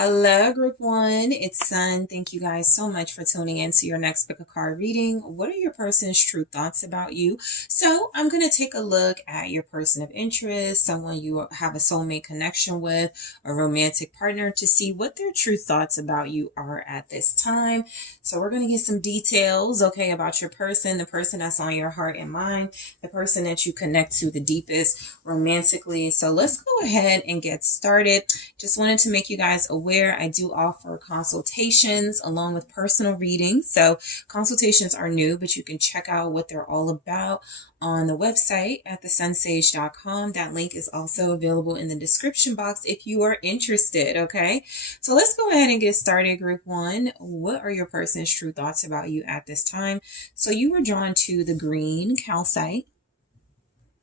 Hello, group one. It's Sun. Thank you guys so much for tuning in to your next pick a card reading. What are your person's true thoughts about you? So I'm going to take a look at your person of interest, someone you have a soulmate connection with, a romantic partner, to see what their true thoughts about you are at this time. So we're going to get some details, okay, about your person, the person that's on your heart and mind, the person that you connect to the deepest romantically. So let's go ahead and get started. Just wanted to make you guys aware I do offer consultations along with personal readings. So consultations are new, but you can check out what they're all about on the website at TheSunSage.com. That link is also available in the description box if you are interested, okay? So let's go ahead and get started, group one. What are your person's true thoughts about you at this time? So you were drawn to the green calcite,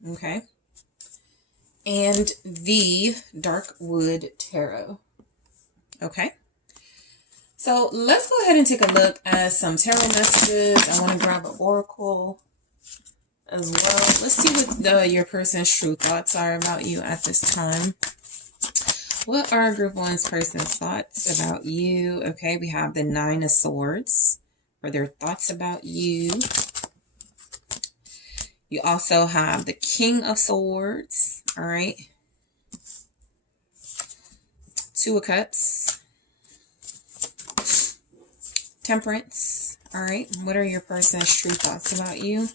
okay, and the dark wood tarot. Okay, so let's go ahead and take a look at some tarot messages. I want to grab an oracle as well. Let's see what your person's true thoughts are about you at this time. What are group one's person's thoughts about you? Okay, we have the Nine of Swords, or their thoughts about you. You also have the King of Swords, all right. Two of Cups. Temperance, all right. What are your person's true thoughts about you?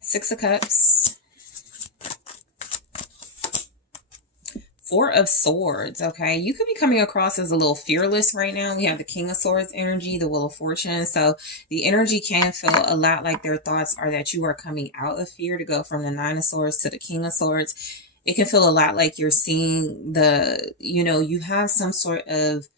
Six of Cups. Four of Swords, okay. You could be coming across as a little fearless right now. We have the King of Swords energy, the Wheel of Fortune. So the energy can feel a lot like their thoughts are that you are coming out of fear to go from the Nine of Swords to the King of Swords. It can feel a lot like you're seeing you have some sort of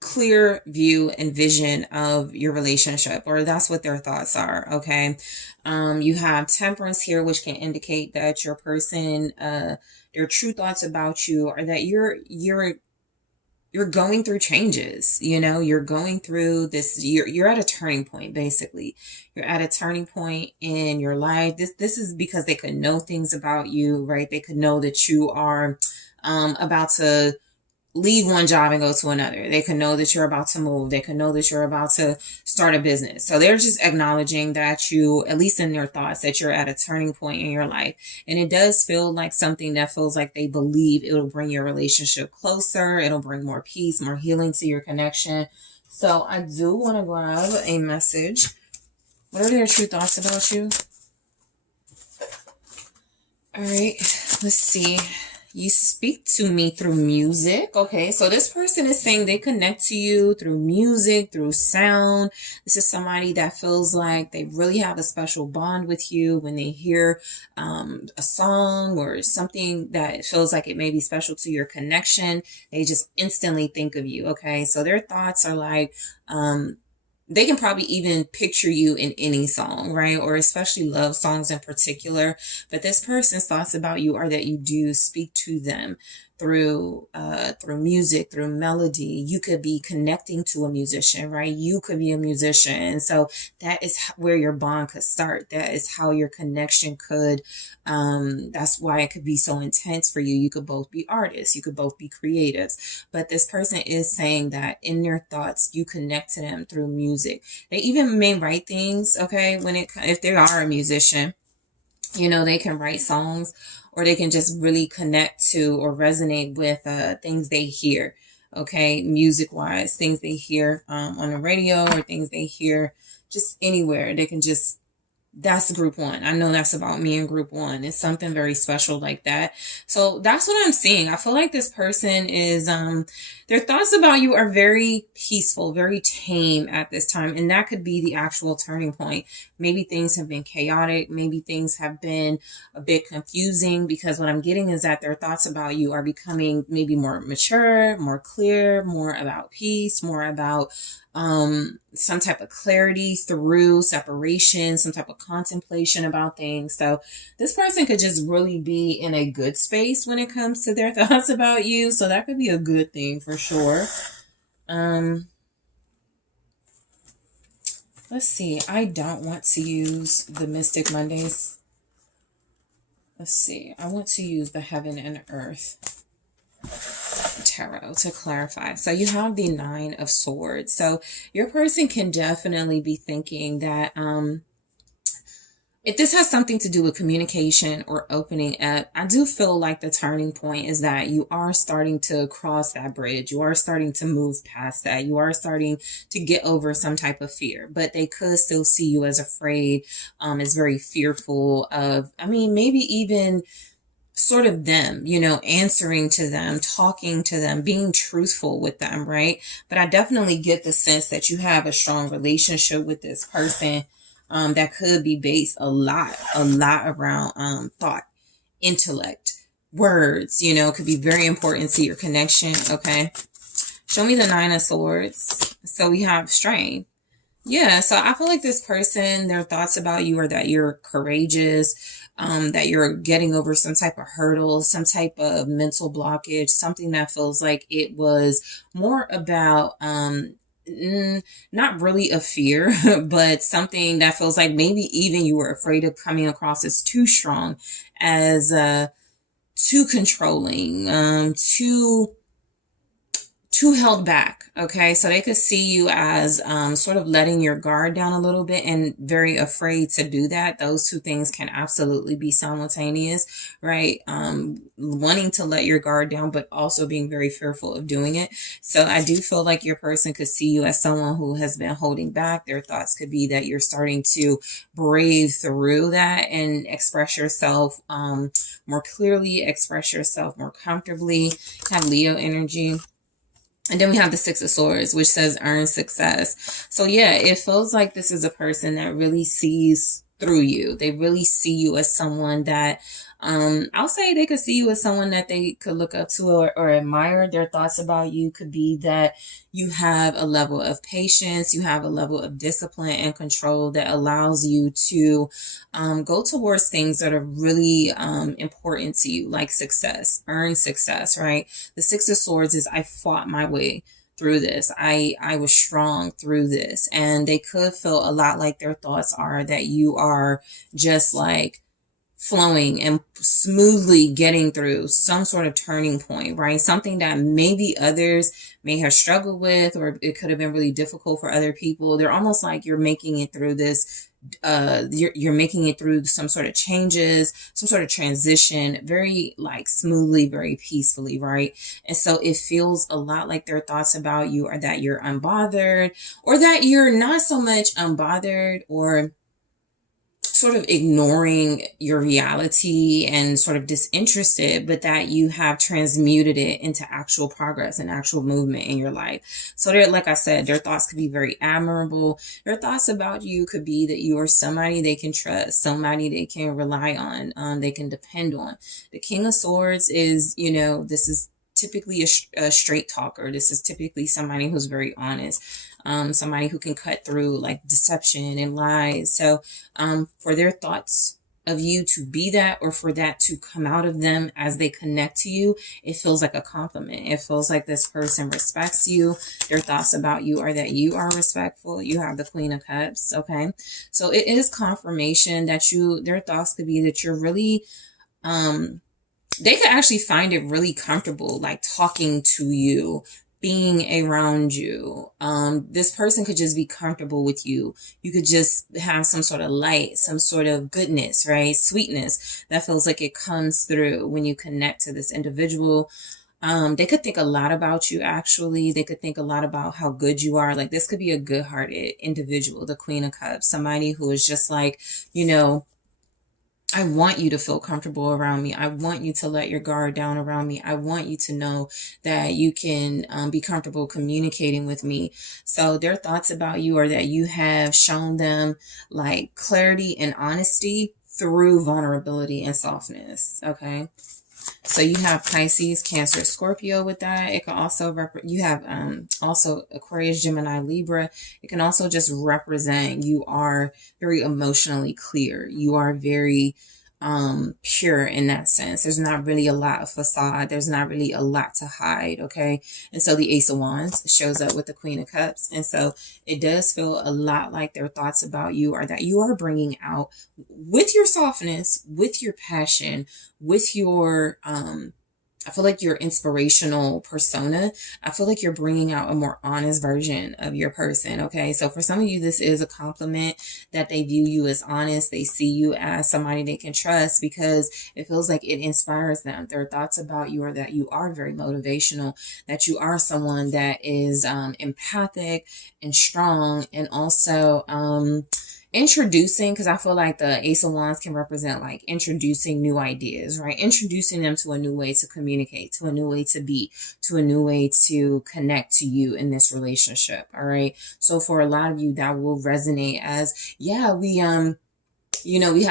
clear view and vision of your relationship, or that's what their thoughts are, okay? You have Temperance here, which can indicate that your person, their true thoughts about you are that you're going through changes, you're going through this, you're at a turning point, basically. You're at a turning point in your life. This is because they could know things about you, right? They could know that you are about to leave one job and go to another. They could know that you're about to move. They could know that you're about to start a business. So they're just acknowledging that you, at least in their thoughts, that you're at a turning point in your life. And it does feel like something that feels like they believe it'll bring your relationship closer. It'll bring more peace, more healing to your connection. So I do want to grab a message. What are their true thoughts about you? All right, let's see. You speak to me through music. Okay, so this person is saying they connect to you through music, through sound. This is somebody that feels like they really have a special bond with you when they hear a song or something that feels like it may be special to your connection. They just instantly think of you. Okay, so their thoughts are like, they can probably even picture you in any song, right? Or especially love songs in particular. But this person's thoughts about you are that you do speak to them through music, through melody. You could be connecting to a musician, right? You could be a musician. And so that is where your bond could start. That is how your connection could, that's why it could be so intense for you. You could both be artists. You could both be creatives. But this person is saying that in their thoughts, you connect to them through music. They even may write things, okay? If they are a musician, they can write songs, or they can just really connect to or resonate with things they hear, okay, music-wise, things they hear on the radio, or things they hear just anywhere. They can just, that's group one. I know that's about me and group one. It's something very special like that. So that's what I'm seeing. I feel like this person is, their thoughts about you are very peaceful, very tame at this time. And that could be the actual turning point. Maybe things have been chaotic. Maybe things have been a bit confusing, because what I'm getting is that their thoughts about you are becoming maybe more mature, more clear, more about peace, more about some type of clarity through separation, some type of contemplation about things. So this person could just really be in a good space when it comes to their thoughts about you. So that could be a good thing for sure. Let's see. I don't want to use the Mystic Mondays. Let's see. I want to use the Heaven and Earth tarot to clarify. So you have the Nine of Swords. So your person can definitely be thinking that if this has something to do with communication or opening up, I do feel like the turning point is that you are starting to cross that bridge. You are starting to move past that. You are starting to get over some type of fear, but they could still see you as afraid, as very fearful of, I mean, maybe even sort of them, you know, answering to them, talking to them, being truthful with them, right? But I definitely get the sense that you have a strong relationship with this person, that could be based a lot around thought, intellect, words, you know, could be very important to your connection. Okay. Show me the Nine of Swords. So we have strength. Yeah, so I feel like this person, their thoughts about you are that you're courageous, that you're getting over some type of hurdle, some type of mental blockage, something that feels like it was more about not really a fear, but something that feels like maybe even you were afraid of coming across as too strong, as too controlling, too held back. Okay. So they could see you as sort of letting your guard down a little bit and very afraid to do that. Those two things can absolutely be simultaneous, right? Wanting to let your guard down, but also being very fearful of doing it. So I do feel like your person could see you as someone who has been holding back. Their thoughts could be that you're starting to brave through that and express yourself more clearly, express yourself more comfortably. Have Leo energy. And then we have the Six of Swords, which says earn success. So yeah, it feels like this is a person that really sees through you. They really see you as someone that, I'll say they could see you as someone that they could look up to or admire. Their thoughts about you could be that you have a level of patience, you have a level of discipline and control that allows you to go towards things that are really important to you, like success, earn success, right? The Six of Swords is I fought my way through this. I was strong through this. And they could feel a lot like their thoughts are that you are just like flowing and smoothly getting through some sort of turning point, right? Something that maybe others may have struggled with, or it could have been really difficult for other people. They're almost like you're making it through this. You're making it through some sort of changes, some sort of transition, very like smoothly, very peacefully, right? And so it feels a lot like their thoughts about you are that you're unbothered, or that you're not so much unbothered or sort of ignoring your reality and sort of disinterested, but that you have transmuted it into actual progress and actual movement in your life. So they're, like I said, their thoughts could be very admirable. Their thoughts about you could be that you are somebody they can trust, somebody they can rely on, they can depend on. The King of Swords is, you know, this is typically a straight talker. This is typically somebody who's very honest, somebody who can cut through like deception and lies. So for their thoughts of you to be that, or for that to come out of them as they connect to you, it feels like a compliment. It feels like this person respects you. Their thoughts about you are that you are respectful. You have the Queen of Cups. Okay. So it is confirmation that their thoughts could be that you're really, they could actually find it really comfortable, like talking to you, being around you. This person could just be comfortable with you. You could just have some sort of light, some sort of goodness, right? Sweetness that feels like it comes through when you connect to this individual. They could think a lot about you, actually. They could think a lot about how good you are. Like, this could be a good-hearted individual, the Queen of Cups, somebody who is just like, you know, I want you to feel comfortable around me. I want you to let your guard down around me. I want you to know that you can be comfortable communicating with me. So their thoughts about you are that you have shown them like clarity and honesty through vulnerability and softness. Okay. So you have Pisces, Cancer, Scorpio with that. It can also you have also Aquarius, Gemini, Libra. It can also just represent you are very emotionally clear. You are very pure in that sense. There's not really a lot of facade. There's not really a lot to hide. Okay. And so the Ace of Wands shows up with the Queen of Cups. And so it does feel a lot like their thoughts about you are that you are bringing out with your softness, with your passion, with your, I feel like your inspirational persona, I feel like you're bringing out a more honest version of your person. Okay. So for some of you, this is a compliment that they view you as honest. They see you as somebody they can trust because it feels like it inspires them. Their thoughts about you are that you are very motivational, that you are someone that is empathic and strong, and also, introducing, because I feel like the Ace of Wands can represent like introducing new ideas, right? Introducing them to a new way to communicate, to a new way to be, to a new way to connect to you in this relationship. All right. So for a lot of you, that will resonate as, yeah, we have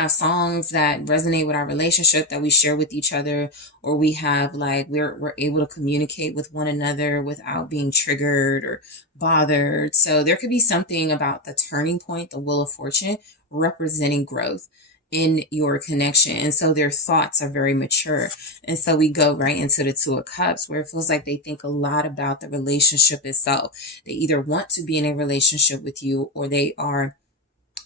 songs that resonate with our relationship that we share with each other, or we have like, we're able to communicate with one another without being triggered or bothered. So there could be something about the turning point, the Wheel of Fortune, representing growth in your connection. And so their thoughts are very mature. And so we go right into the Two of Cups, where it feels like they think a lot about the relationship itself. They either want to be in a relationship with you, or they are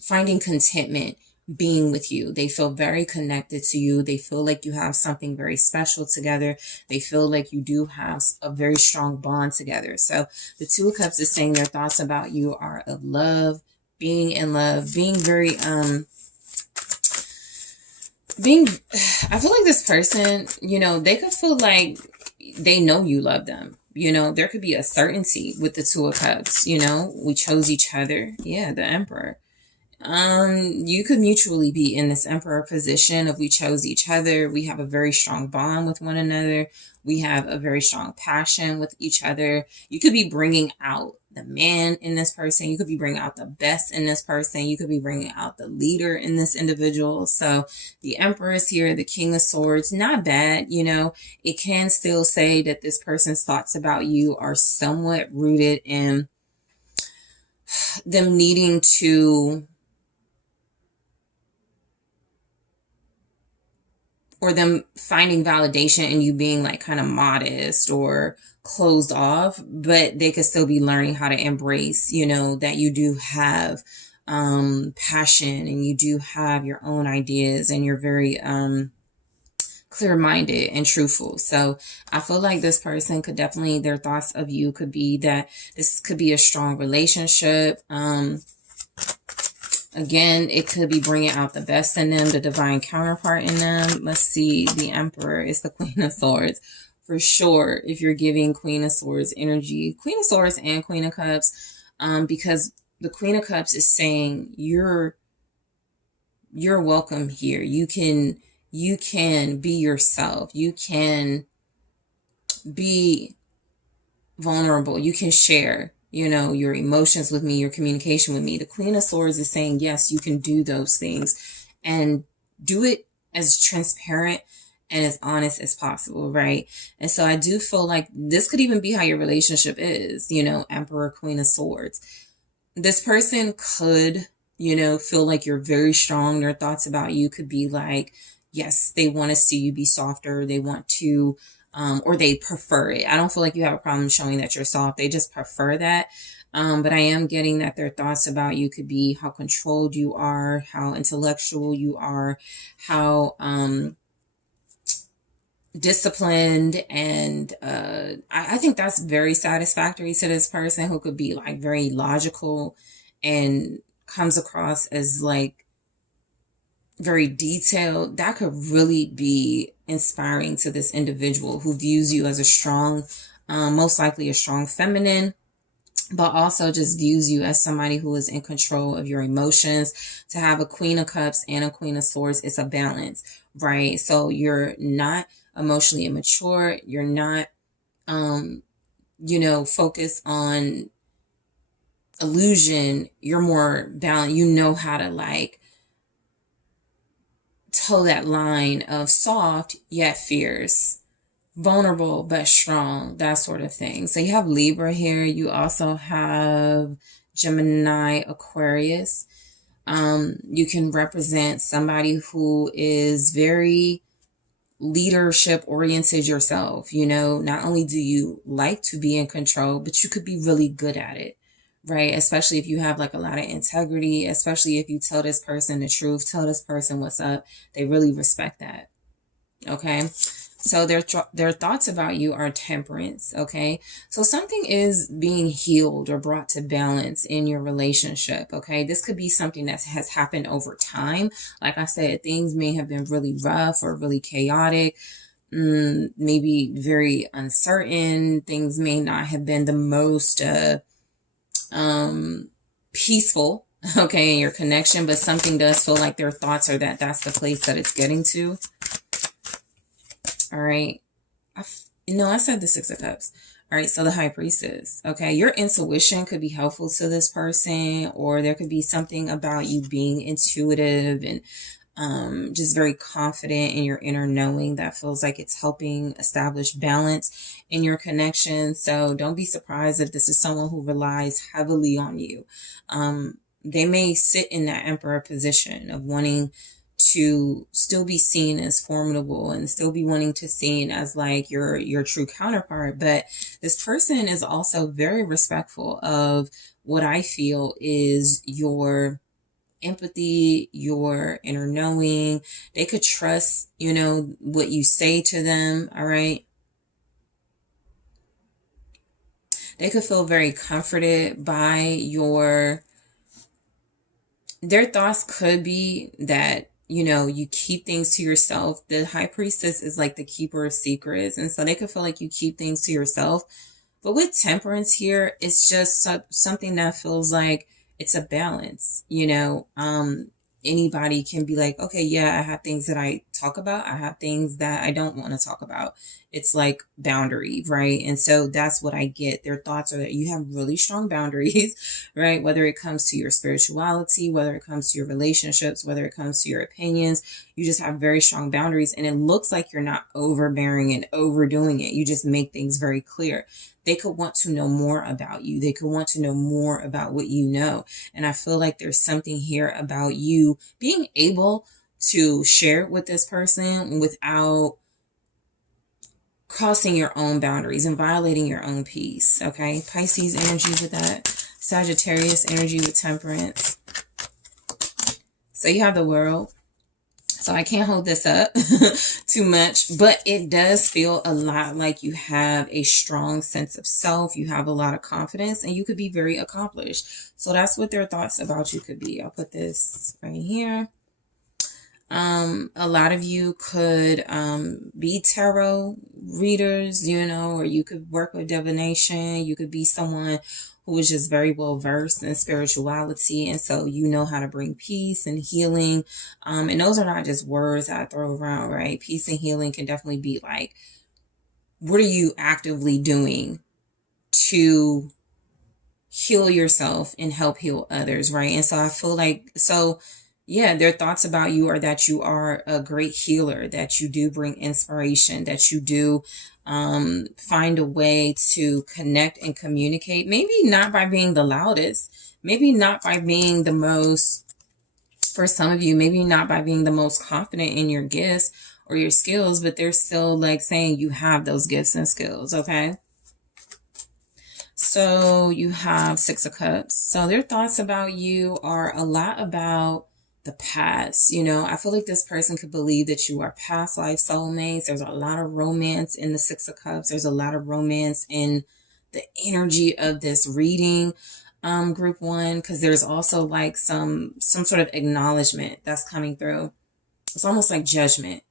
finding contentment being with you. They feel very connected to you. They feel like you have something very special together. They feel like you do have a very strong bond together. So the Two of Cups is saying their thoughts about you are of love, being in love, being very, I feel like this person, they could feel like they know you love them. There could be a certainty with the Two of Cups. We chose each other. Yeah, the Emperor. You could mutually be in this Emperor position of we chose each other. We have a very strong bond with one another. We have a very strong passion with each other. You could be bringing out the man in this person. You could be bringing out the best in this person. You could be bringing out the leader in this individual. So the Emperor is here, the King of Swords, not bad. It can still say that this person's thoughts about you are somewhat rooted in them needing to, or them finding validation in you being like kind of modest or closed off, but they could still be learning how to embrace, that you do have passion, and you do have your own ideas, and you're very clear-minded and truthful. So I feel like this person could definitely, their thoughts of you could be that this could be a strong relationship. Again, it could be bringing out the best in them, the divine counterpart in them. Let's see. The Emperor is the Queen of Swords. For sure, if you're giving Queen of Swords energy, Queen of Swords and Queen of Cups, because the Queen of Cups is saying you're welcome here. You can be yourself. You can be vulnerable. You can share your emotions with me, your communication with me. The Queen of Swords is saying, yes, you can do those things and do it as transparent and as honest as possible, right? And so I do feel like this could even be how your relationship is, Emperor, Queen of Swords. This person could, feel like you're very strong. Their thoughts about you could be like, yes, they want to see you be softer. They want to, or they prefer it. I don't feel like you have a problem showing that you're soft. They just prefer that. But I am getting that their thoughts about you could be how controlled you are, how intellectual you are, how disciplined. And I think that's very satisfactory to this person, who could be like very logical and comes across as like very detailed. That could really be inspiring to this individual who views you as a strong, most likely a strong feminine, but also just views you as somebody who is in control of your emotions. To have a Queen of Cups and a Queen of Swords, it's a balance, right? So you're not emotionally immature. You're not, focused on illusion. You're more balanced. You know how to like toe that line of soft yet fierce, vulnerable but strong, that sort of thing. So you have Libra here. You also have Gemini, Aquarius. You can represent somebody who is very leadership oriented yourself. You know, not only do you like to be in control, but you could be really good at it, right? Especially if you have like a lot of integrity, especially if you tell this person the truth, tell this person what's up. They really respect that. Okay. So their thoughts about you are temperance. Okay. So something is being healed or brought to balance in your relationship. Okay. This could be something that has happened over time. Like I said, things may have been really rough or really chaotic, maybe very uncertain. Things may not have been the most peaceful, okay, in your connection, but something does feel like their thoughts are that's the place that it's getting to. All right. I said the Six of Cups. All right. So the High Priestess. Okay. Your intuition could be helpful to this person, or there could be something about you being intuitive and just very confident in your inner knowing that feels like it's helping establish balance in your connection. So don't be surprised if this is someone who relies heavily on you. They may sit in that Emperor position of wanting to still be seen as formidable and still be wanting to seen as like your true counterpart. But this person is also very respectful of what I feel is your empathy, your inner knowing. They could trust, what you say to them. All right. They could feel very comforted by their thoughts could be that you keep things to yourself. The High Priestess is like the keeper of secrets. And so they could feel like you keep things to yourself. But with temperance here, it's just something that feels like it's a balance. Anybody can be like, okay, yeah, I have things that I talk about. I have things that I don't want to talk about. It's like boundary, right? And so that's what I get. Their thoughts are that you have really strong boundaries, right? Whether it comes to your spirituality, whether it comes to your relationships, whether it comes to your opinions, you just have very strong boundaries. And it looks like you're not overbearing and overdoing it. You just make things very clear. They could want to know more about you. They could want to know more about what you know. And I feel like there's something here about you being able to share it with this person without crossing your own boundaries and violating your own peace. Okay. Pisces energy with that. Sagittarius energy with temperance. So you have the World. So I can't hold this up too much, but it does feel a lot like you have a strong sense of self. You have a lot of confidence and you could be very accomplished. So that's what their thoughts about you could be. I'll put this right here. A lot of you could be tarot readers, or you could work with divination. You could be someone who is just very well versed in spirituality. And so you know how to bring peace and healing. And those are not just words I throw around, right? Peace and healing can definitely be like, what are you actively doing to heal yourself and help heal others, right? And so I feel like, yeah, their thoughts about you are that you are a great healer, that you do bring inspiration, that you do find a way to connect and communicate. Maybe not by being the loudest, maybe not by being the most, for some of you, maybe not by being the most confident in your gifts or your skills, but they're still like saying you have those gifts and skills, okay? So you have Six of Cups. So their thoughts about you are a lot about the past. I feel like this person could believe that you are past life soulmates. There's a lot of romance in the Six of Cups. There's a lot of romance in the energy of this reading, group one, because there's also like some sort of acknowledgement that's coming through. It's almost like judgment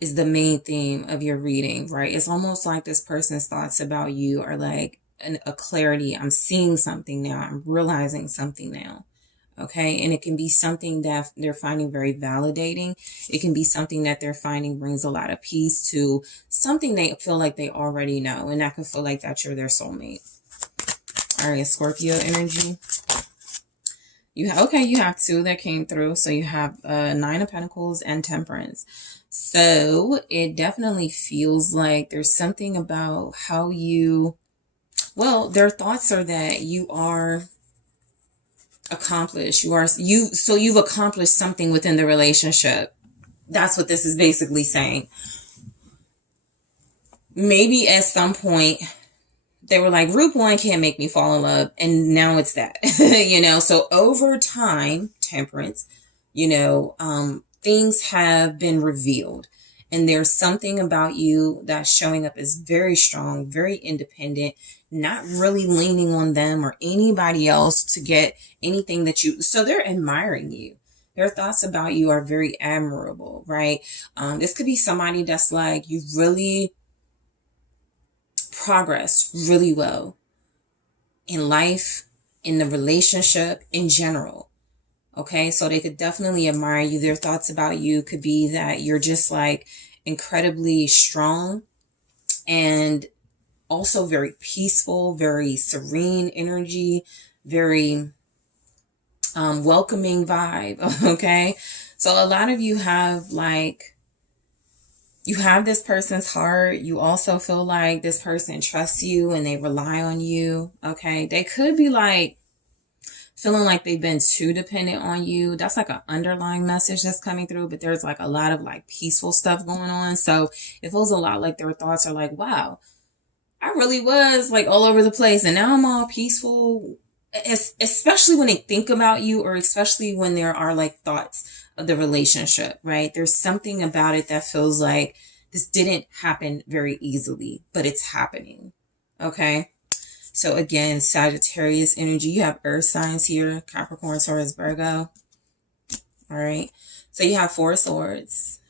is the main theme of your reading, right? It's almost like this person's thoughts about you are like a clarity. I'm seeing something now. I'm realizing something now. Okay. And it can be something that they're finding very validating. It can be something that they're finding brings a lot of peace to something they feel like they already know. And that can feel like that you're their soulmate. All right. Scorpio energy. You have two that came through. So you have Nine of Pentacles and Temperance. So it definitely feels like there's something about how their thoughts are that you are accomplished. So you've accomplished something within the relationship. That's what this is basically saying. Maybe at some point they were like, Root One can't make me fall in love, and now it's that. So over time, Temperance, things have been revealed, and there's something about you that's showing up as very strong, very independent, not really leaning on them or anybody else to get anything so they're admiring you. Their thoughts about you are very admirable, right? This could be somebody that's like, you've really progressed really well in life, in the relationship, in general. Okay, so they could definitely admire you. Their thoughts about you could be that you're just like incredibly strong and also very peaceful, very serene energy, very welcoming vibe. Okay, so a lot of you have you have this person's heart. You also feel like this person trusts you and they rely on you. Okay, they could be like feeling like they've been too dependent on you. That's like an underlying message that's coming through, but there's like a lot of like peaceful stuff going on. So it feels a lot like their thoughts are like, wow, I really was like all over the place and now I'm all peaceful. Especially when they think about you, or especially when there are like thoughts of the relationship, right? There's something about it that feels like this didn't happen very easily, but it's happening. Okay. So again, Sagittarius energy, you have earth signs here, Capricorn, Taurus, Virgo. All right. So you have 4 swords.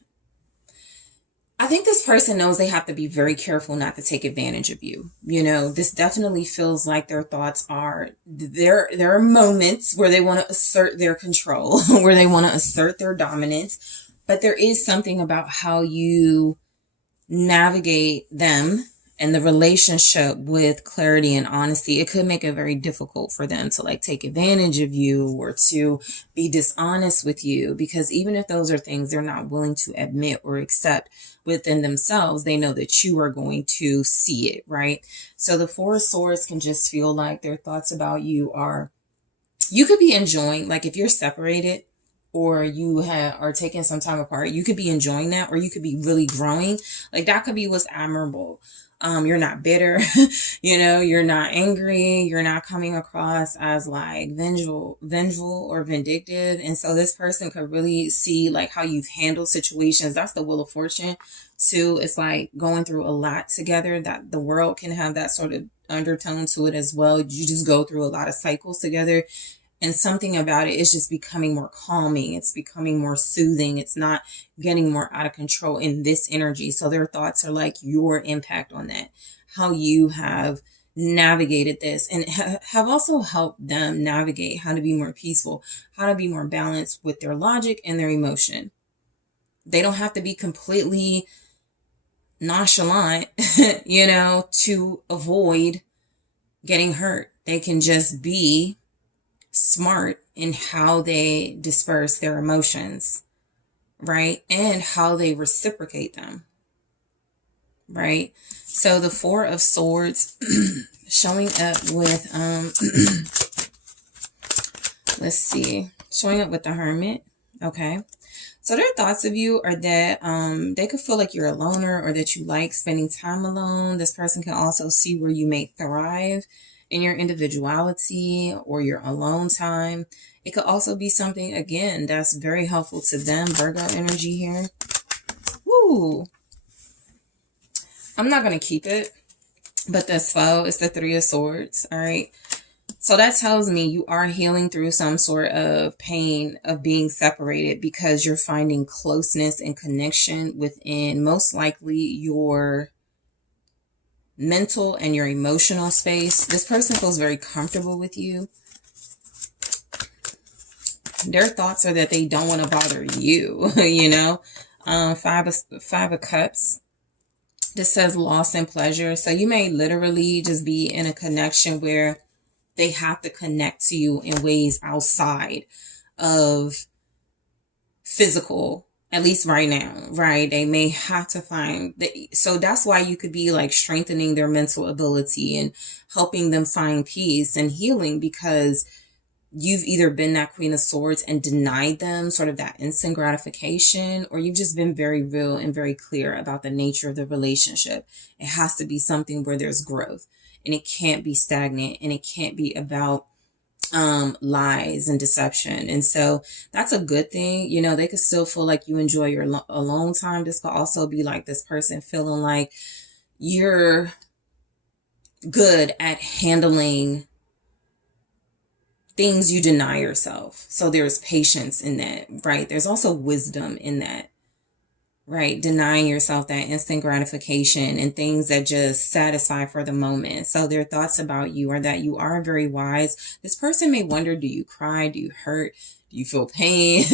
I think this person knows they have to be very careful not to take advantage of you. This definitely feels like their thoughts are, there are moments where they want to assert their control, where they want to assert their dominance, but there is something about how you navigate them and the relationship with clarity and honesty. It could make it very difficult for them to like take advantage of you or to be dishonest with you, because even if those are things they're not willing to admit or accept within themselves, they know that you are going to see it, right? So the 4 of Swords can just feel like their thoughts about you are, you could be enjoying, like if you're separated or you are taking some time apart, you could be enjoying that, or you could be really growing. Like that could be what's admirable. You're not bitter, you're not angry, you're not coming across as like vengeful or vindictive. And so this person could really see like how you've handled situations. That's the Wheel of Fortune too. It's like going through a lot together, that the world can have that sort of undertone to it as well. You just go through a lot of cycles together. And something about it is just becoming more calming. It's becoming more soothing. It's not getting more out of control in this energy. So their thoughts are like your impact on that, how you have navigated this, and have also helped them navigate how to be more peaceful, how to be more balanced with their logic and their emotion. They don't have to be completely nonchalant, to avoid getting hurt. They can just be smart in how they disperse their emotions, right? And how they reciprocate them, right? So the 4 of Swords showing up with, let's see, showing up with the Hermit. Okay. So their thoughts of you are that they could feel like you're a loner, or that you like spending time alone. This person can also see where you may thrive in your individuality or your alone time. It could also be something, again, that's very helpful to them. Virgo energy here. Woo! I'm not going to keep it, but this foe is the 3 of Swords. All right. So that tells me you are healing through some sort of pain of being separated, because you're finding closeness and connection within most likely your mental and your emotional space. This person feels very comfortable with you. Their thoughts are that they don't want to bother you, Five of Cups. This says loss and pleasure. So you may literally just be in a connection where they have to connect to you in ways outside of physical, at least right now, right? They may have to find that. So that's why you could be like strengthening their mental ability and helping them find peace and healing, because you've either been that Queen of Swords and denied them sort of that instant gratification, or you've just been very real and very clear about the nature of the relationship. It has to be something where there's growth, and it can't be stagnant, and it can't be about lies and deception. And so that's a good thing. You know, they could still feel like you enjoy your alone time. This could also be like this person feeling like you're good at handling things you deny yourself. So there's patience in that, right? There's also wisdom in that, right? Denying yourself that instant gratification and things that just satisfy for the moment. So their thoughts about you are that you are very wise. This person may wonder, do you cry? Do you hurt? Do you feel pain?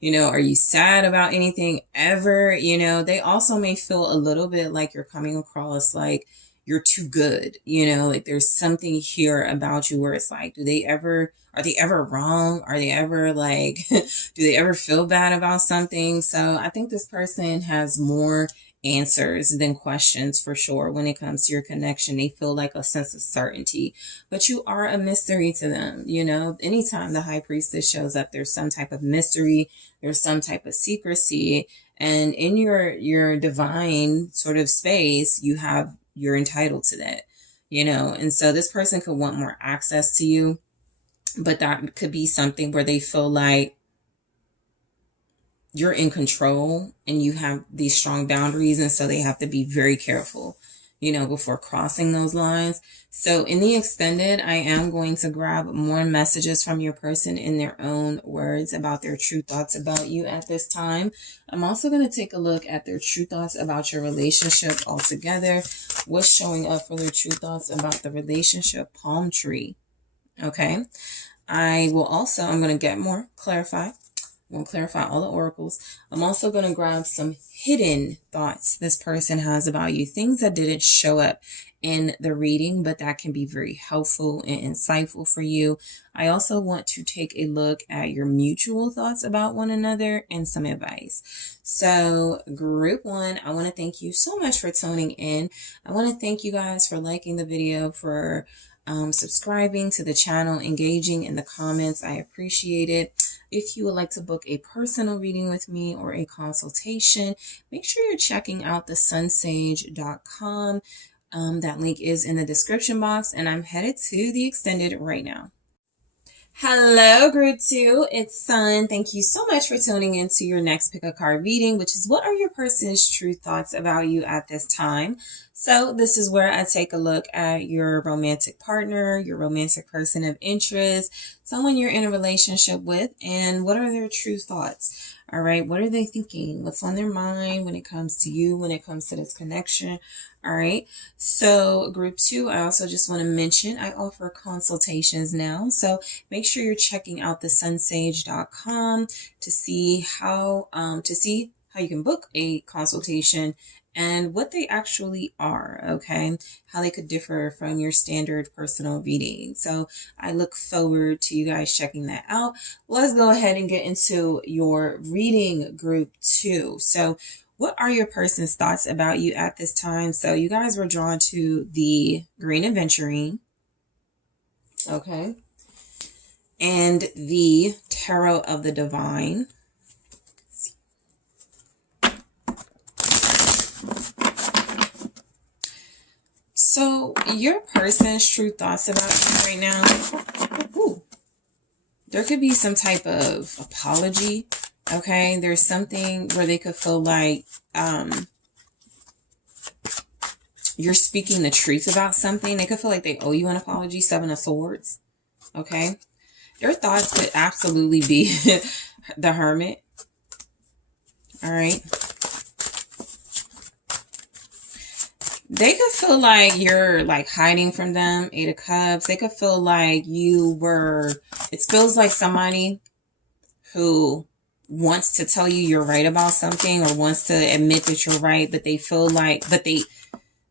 You know, are you sad about anything ever? You know, they also may feel a little bit like you're coming across like you're too good. You know, like there's something here about you where it's like, are they ever wrong? Are they ever like, do they ever feel bad about something? So I think this person has more answers than questions for sure when it comes to your connection. They feel like a sense of certainty, but you are a mystery to them. You know, anytime the High Priestess shows up, there's some type of mystery, there's some type of secrecy, and in your divine sort of space, you're entitled to that, you know. And so this person could want more access to you, but that could be something where they feel like you're in control and you have these strong boundaries. And so they have to be very careful, you know, before crossing those lines. So in the extended, I am going to grab more messages from your person in their own words about their true thoughts about you at this time. I'm also going to take a look at their true thoughts about your relationship altogether. What's showing up for their true thoughts about the relationship palm tree. Okay. I'm going to get more clarified. I'm going to clarify all the oracles. I'm also going to grab some hidden thoughts this person has about you, things that didn't show up in the reading, but that can be very helpful and insightful for you. I also want to take a look at your mutual thoughts about one another and some advice. So group one, I want to thank you so much for tuning in. I want to thank you guys for liking the video, for subscribing to the channel, engaging in the comments. I appreciate it. If you would like to book a personal reading with me or a consultation, make sure you're checking out TheSunSage.com. That link is in the description box, and I'm headed to the extended right now. Hello, group 2. It's Sun. Thank you so much for tuning in to your next pick a card reading, which is what are your person's true thoughts about you at this time. So this is where I take a look at your romantic partner, your romantic person of interest, someone you're in a relationship with, and what are their true thoughts? All right. What are they thinking? What's on their mind when it comes to you, when it comes to this connection? All right. So group 2, I also just want to mention I offer consultations now. So make sure you're checking out TheSunSage.com to see how you can book a consultation and what they actually are, okay? How they could differ from your standard personal reading. So I look forward to you guys checking that out. Let's go ahead and get into your reading, group 2. So what are your person's thoughts about you at this time? So you guys were drawn to the Green Aventurine, okay? And the Tarot of the Divine. So your person's true thoughts about you right now, there could be some type of apology, okay? There's something where they could feel like you're speaking the truth about something. They could feel like they owe you an apology, 7 of Swords, okay? Their thoughts could absolutely be the Hermit, all right? They could feel like you're like hiding from them, 8 of Cups. They could feel like it feels like somebody who wants to tell you you're right about something or wants to admit that you're right, but they feel like, they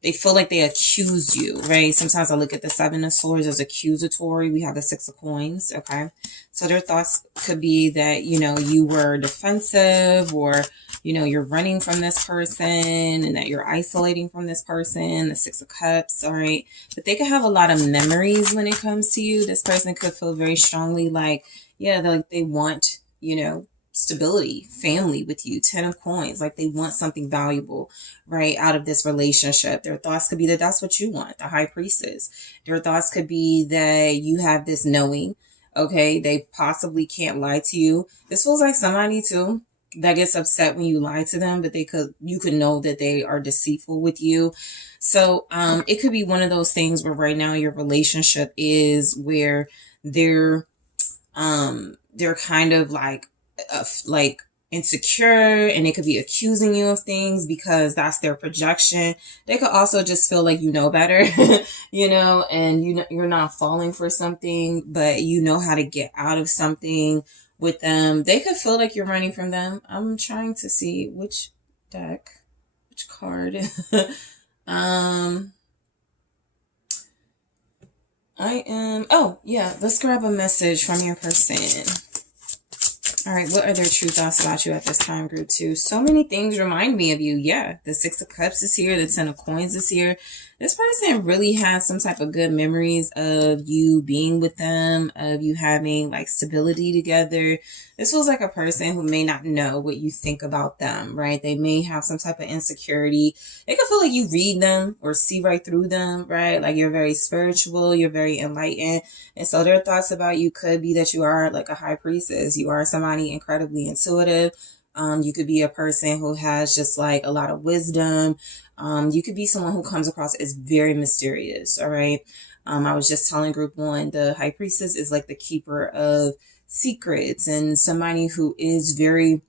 they feel like they accuse you, right? Sometimes I look at the Seven of Swords as accusatory. We have the Six of Coins, okay? So their thoughts could be that, you know, you were defensive, or, you know, you're running from this person, and that you're isolating from this person, the Six of Cups, all right? But they could have a lot of memories when it comes to you. This person could feel very strongly like, yeah, like they want, you know, stability, family with you. Ten of Coins, like they want something valuable, right, out of this relationship. Their thoughts could be that that's what you want, the High Priestess. Their thoughts could be that you have this knowing, okay? They possibly can't lie to you. This feels like somebody too that gets upset when you lie to them, but you could know that they are deceitful with you. So it could be one of those things where right now your relationship is where they're kind of like insecure, and they could be accusing you of things because that's their projection. They could also just feel like you know better, you know, and you know you're not falling for something, but you know how to get out of something with them. They could feel like you're running from them. I'm trying to see which card. Oh yeah, let's grab a message from your person. All right, what are their true thoughts about you at this time, group 2? So many things remind me of you. Yeah, the Six of Cups is here. The Ten of Coins is here. This person really has some type of good memories of you being with them, of you having like stability together. This feels like a person who may not know what you think about them, right? They may have some type of insecurity. They could feel like you read them or see right through them, right? Like you're very spiritual, you're very enlightened. And so their thoughts about you could be that you are like a high priestess. You are somebody incredibly intuitive. You could be a person who has just like a lot of wisdom. You could be someone who comes across as very mysterious. All right. I was just telling group 1, the high priestess is like the keeper of secrets, and somebody who is very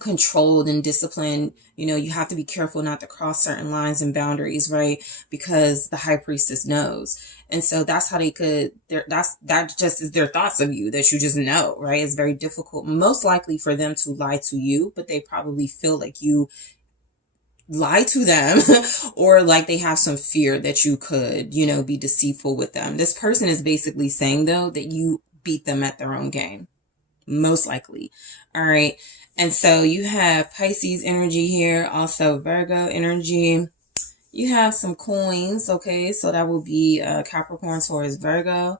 controlled and disciplined. You know, you have to be careful not to cross certain lines and boundaries, right? Because the high priestess knows. And so that's how they could, that just is their thoughts of you, that you just know, right? It's very difficult, most likely for them to lie to you, but they probably feel like you lie to them or like they have some fear that you could, you know, be deceitful with them. This person is basically saying though that you beat them at their own game, most likely. All right. And so you have Pisces energy here, also Virgo energy. You have some coins, okay? So that will be Capricorn, Taurus, Virgo.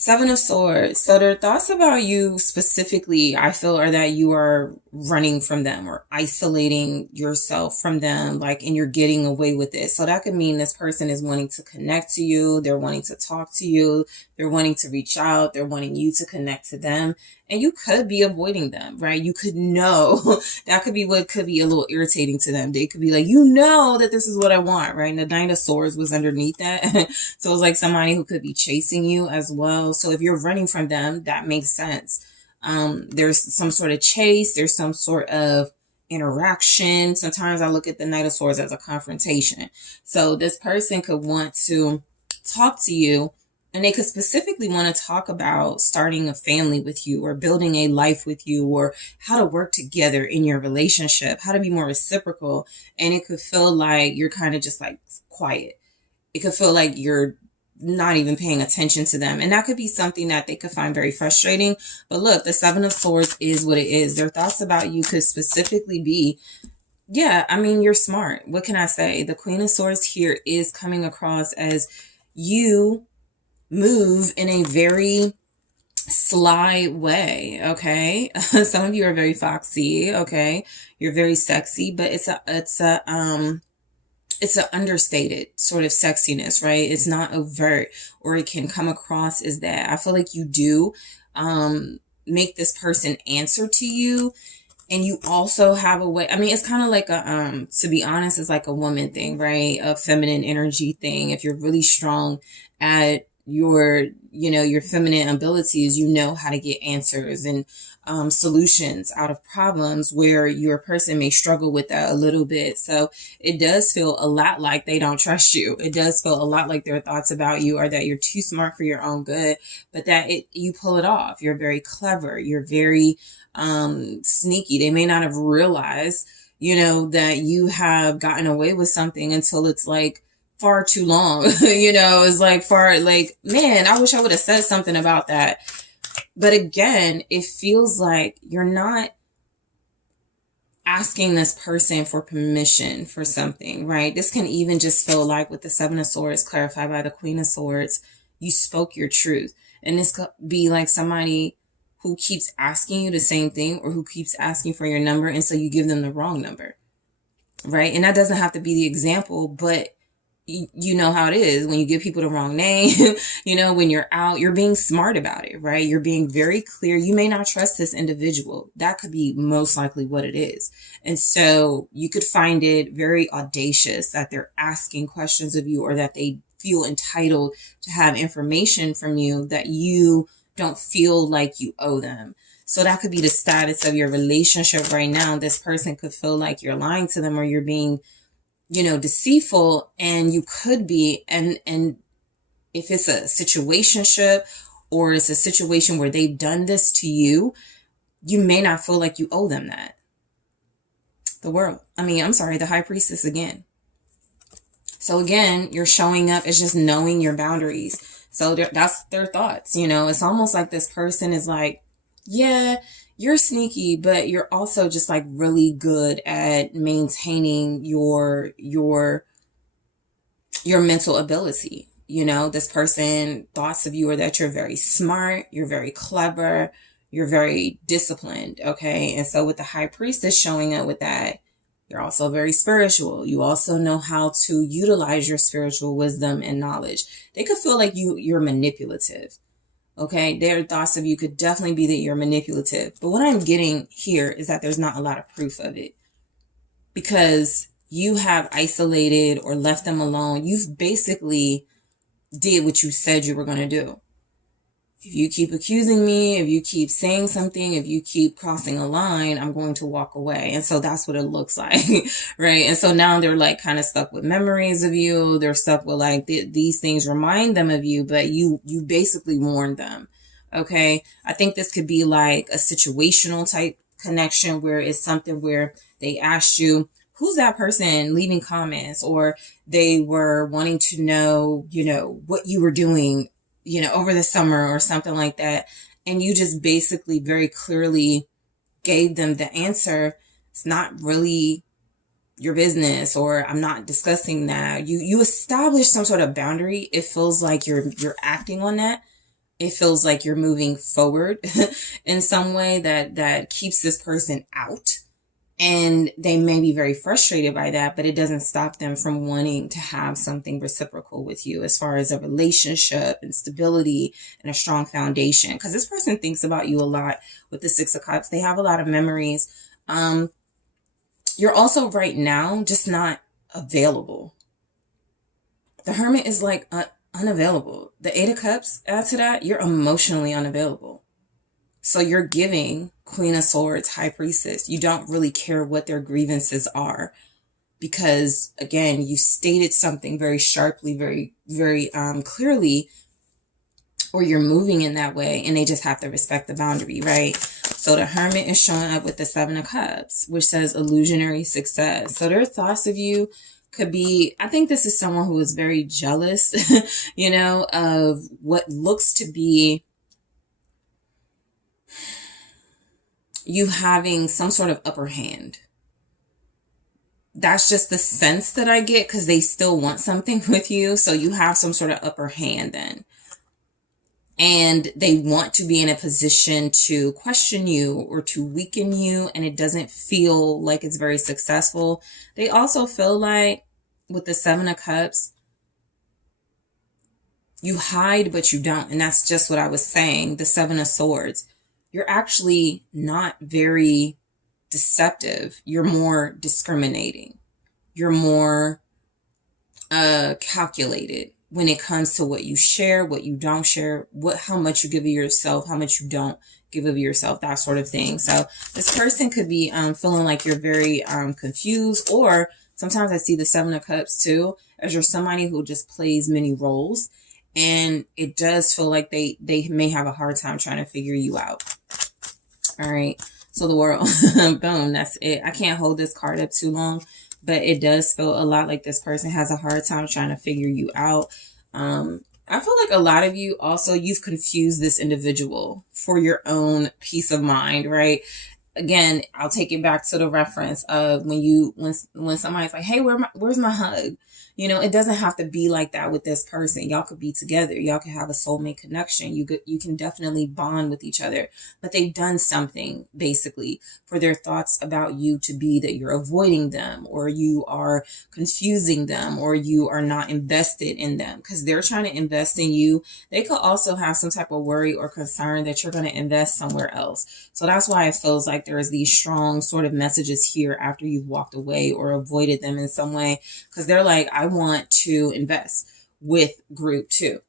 Seven of Swords. So their thoughts about you specifically, I feel, are that you are running from them or isolating yourself from them, like, and you're getting away with it. So that could mean this person is wanting to connect to you. They're wanting to talk to you. They're wanting to reach out. They're wanting you to connect to them. And you could be avoiding them, right? You could know that could be what could be a little irritating to them. They could be like, you know that this is what I want, right? And the Nine of Swords was underneath that. So it's like somebody who could be chasing you as well. So if you're running from them, that makes sense. There's some sort of chase. There's some sort of interaction. Sometimes I look at the Knight of Swords as a confrontation. So this person could want to talk to you, and they could specifically want to talk about starting a family with you or building a life with you, or how to work together in your relationship, how to be more reciprocal. And it could feel like you're kind of just like quiet. It could feel like you're not even paying attention to them. And that could be something that they could find very frustrating. But look, the Seven of Swords is what it is. Their thoughts about you could specifically be, yeah, I mean, you're smart. What can I say? The Queen of Swords here is coming across as you move in a very sly way, okay? Some of you are very foxy, okay? You're very sexy, but it's an understated sort of sexiness, right? It's not overt, or it can come across as that. I feel like you do make this person answer to you. And you also have a way, I mean, it's kind of like to be honest, it's like a woman thing, right? A feminine energy thing. If you're really strong at your feminine abilities, you know how to get answers and solutions out of problems, where your person may struggle with that a little bit. So it does feel a lot like they don't trust you. It does feel a lot like their thoughts about you are that you're too smart for your own good, but that you pull it off. You're very clever. You're very sneaky. They may not have realized, you know, that you have gotten away with something until it's like far too long. You know, it's like far, like, man, I wish I would have said something about that. But again, it feels like you're not asking this person for permission for something, right? This can even just feel like with the Seven of Swords clarified by the Queen of Swords, you spoke your truth. And this could be like somebody who keeps asking you the same thing, or who keeps asking for your number, and so you give them the wrong number, right? And that doesn't have to be the example, but you know how it is when you give people the wrong name. You know, when you're out, you're being smart about it, right? You're being very clear. You may not trust this individual. That could be most likely what it is. And so you could find it very audacious that they're asking questions of you, or that they feel entitled to have information from you that you don't feel like you owe them. So that could be the status of your relationship right now. This person could feel like you're lying to them, or you're being, you know, deceitful, and you could be, and if it's a situationship, or it's a situation where they've done this to you, you may not feel like you owe them that. The High Priestess again. So again, you're showing up as just knowing your boundaries. So that's their thoughts. You know, it's almost like this person is like, yeah, you're sneaky, but you're also just like really good at maintaining your mental ability. You know, this person thoughts of you are that you're very smart, you're very clever, you're very disciplined. Okay. And so with the High Priestess showing up with that, you're also very spiritual. You also know how to utilize your spiritual wisdom and knowledge. They could feel like you're manipulative. Okay, their thoughts of you could definitely be that you're manipulative. But what I'm getting here is that there's not a lot of proof of it, because you have isolated or left them alone. You've basically did what you said you were going to do. If you keep accusing me, if you keep saying something, if you keep crossing a line, I'm going to walk away. And so that's what it looks like, right? And so now they're like kind of stuck with memories of you. They're stuck with like these things remind them of you, but you basically warned them. Okay. I think this could be like a situational type connection, where it's something where they asked you, who's that person leaving comments, or they were wanting to know, you know, what you were doing, you know, over the summer or something like that. And you just basically very clearly gave them the answer. It's not really your business, or I'm not discussing that. You establish some sort of boundary. It feels like you're acting on that. It feels like you're moving forward in some way that keeps this person out. And they may be very frustrated by that, but it doesn't stop them from wanting to have something reciprocal with you as far as a relationship and stability and a strong foundation. Because this person thinks about you a lot with the Six of Cups. They have a lot of memories. You're also right now just not available. The Hermit is like unavailable. The Eight of Cups, add to that, you're emotionally unavailable. So you're giving Queen of Swords, High Priestess, you don't really care what their grievances are, because again, you stated something very sharply, very, very clearly, or you're moving in that way, and they just have to respect the boundary, right? So the Hermit is showing up with the Seven of Cups, which says illusionary success. So their thoughts of you could be, I think this is someone who is very jealous, you know, of what looks to be you having some sort of upper hand. That's just the sense that I get, because they still want something with you. So you have some sort of upper hand then. And they want to be in a position to question you or to weaken you, and it doesn't feel like it's very successful. They also feel like with the Seven of Cups, you hide, but you don't. And that's just what I was saying. The Seven of Swords. You're actually not very deceptive. You're more discriminating. You're more calculated when it comes to what you share, what you don't share, how much you give of yourself, how much you don't give of yourself, that sort of thing. So this person could be feeling like you're very confused, or sometimes I see the Seven of Cups too, as you're somebody who just plays many roles. And it does feel like they may have a hard time trying to figure you out. All right. So the world, boom, that's it. I can't hold this card up too long, but it does feel a lot like this person has a hard time trying to figure you out. I feel like a lot of you also, you've confused this individual for your own peace of mind, right? Again, I'll take it back to the reference of when somebody's like, hey, where's my hug? You know, it doesn't have to be like that with this person. Y'all could be together. Y'all could have a soulmate connection. You can definitely bond with each other. But they've done something basically for their thoughts about you to be that you're avoiding them, or you are confusing them, or you are not invested in them because they're trying to invest in you. They could also have some type of worry or concern that you're going to invest somewhere else. So that's why it feels like there's these strong sort of messages here after you've walked away or avoided them in some way, because they're like, I want to invest with group too.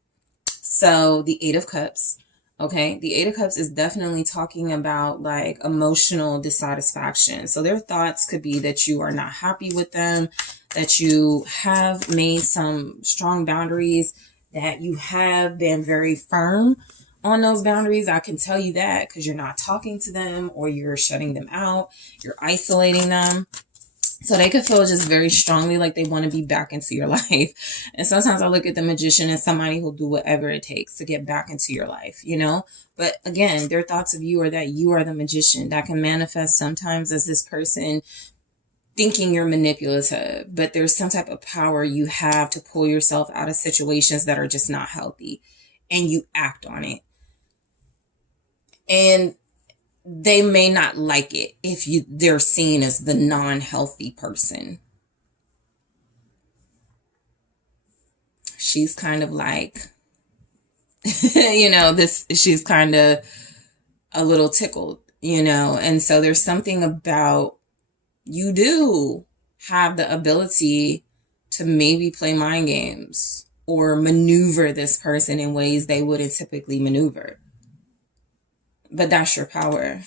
So the Eight of Cups, okay, the Eight of Cups is definitely talking about like emotional dissatisfaction. So their thoughts could be that you are not happy with them, that you have made some strong boundaries, that you have been very firm on those boundaries. I can tell you that because you're not talking to them, or you're shutting them out, you're isolating them. So they could feel just very strongly like they want to be back into your life. And sometimes I look at the Magician as somebody who'll do whatever it takes to get back into your life, you know? But again, their thoughts of you are that you are the Magician. That can manifest sometimes as this person thinking you're manipulative, but there's some type of power you have to pull yourself out of situations that are just not healthy, and you act on it. And they may not like it if they're seen as the non-healthy person. She's kind of like, you know, she's kind of a little tickled, you know, and so there's something about, you do have the ability to maybe play mind games or maneuver this person in ways they wouldn't typically maneuver. But that's your power.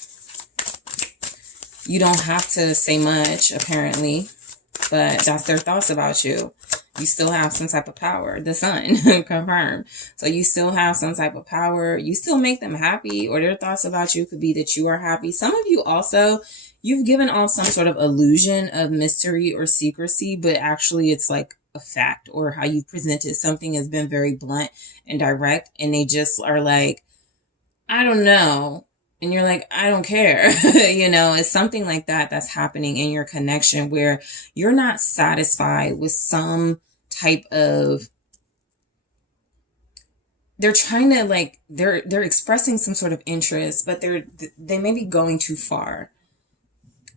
You don't have to say much, apparently, but that's their thoughts about you. You still have some type of power. The Sun, confirmed. So you still have some type of power. You still make them happy, or their thoughts about you could be that you are happy. Some of you also, you've given off some sort of illusion of mystery or secrecy, but actually it's like a fact, or how you presented something has been very blunt and direct, and they just are like, I don't know. And you're like, I don't care. You know, it's something like that that's happening in your connection where you're not satisfied with some type of, they're trying to like, they're expressing some sort of interest, but they may be going too far.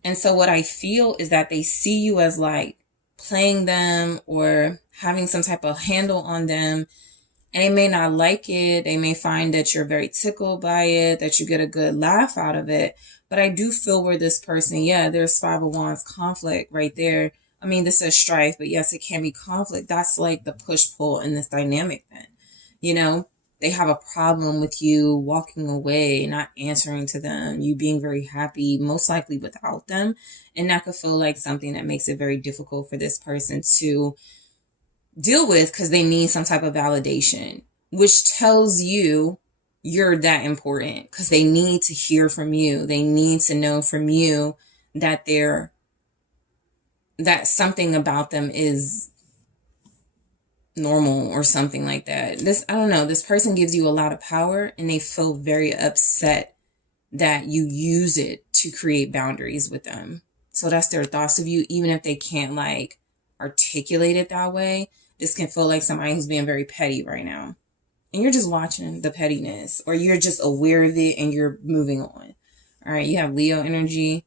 And so what I feel is that they see you as like playing them or having some type of handle on them. And they may not like it. They may find that you're very tickled by it, that you get a good laugh out of it. But I do feel where this person, yeah, there's Five of Wands conflict right there. I mean, this is strife, but yes, it can be conflict. That's like the push-pull in this dynamic then. You know, they have a problem with you walking away, not answering to them, you being very happy, most likely without them. And that could feel like something that makes it very difficult for this person to deal with, because they need some type of validation, which tells you you're that important, because they need to hear from you. They need to know from you that that something about them is normal or something like that. I don't know, this person gives you a lot of power, and they feel very upset that you use it to create boundaries with them. So that's their thoughts of you, even if they can't like articulate it that way. This can feel like somebody who's being very petty right now. And you're just watching the pettiness, or you're just aware of it and you're moving on. All right, you have Leo energy.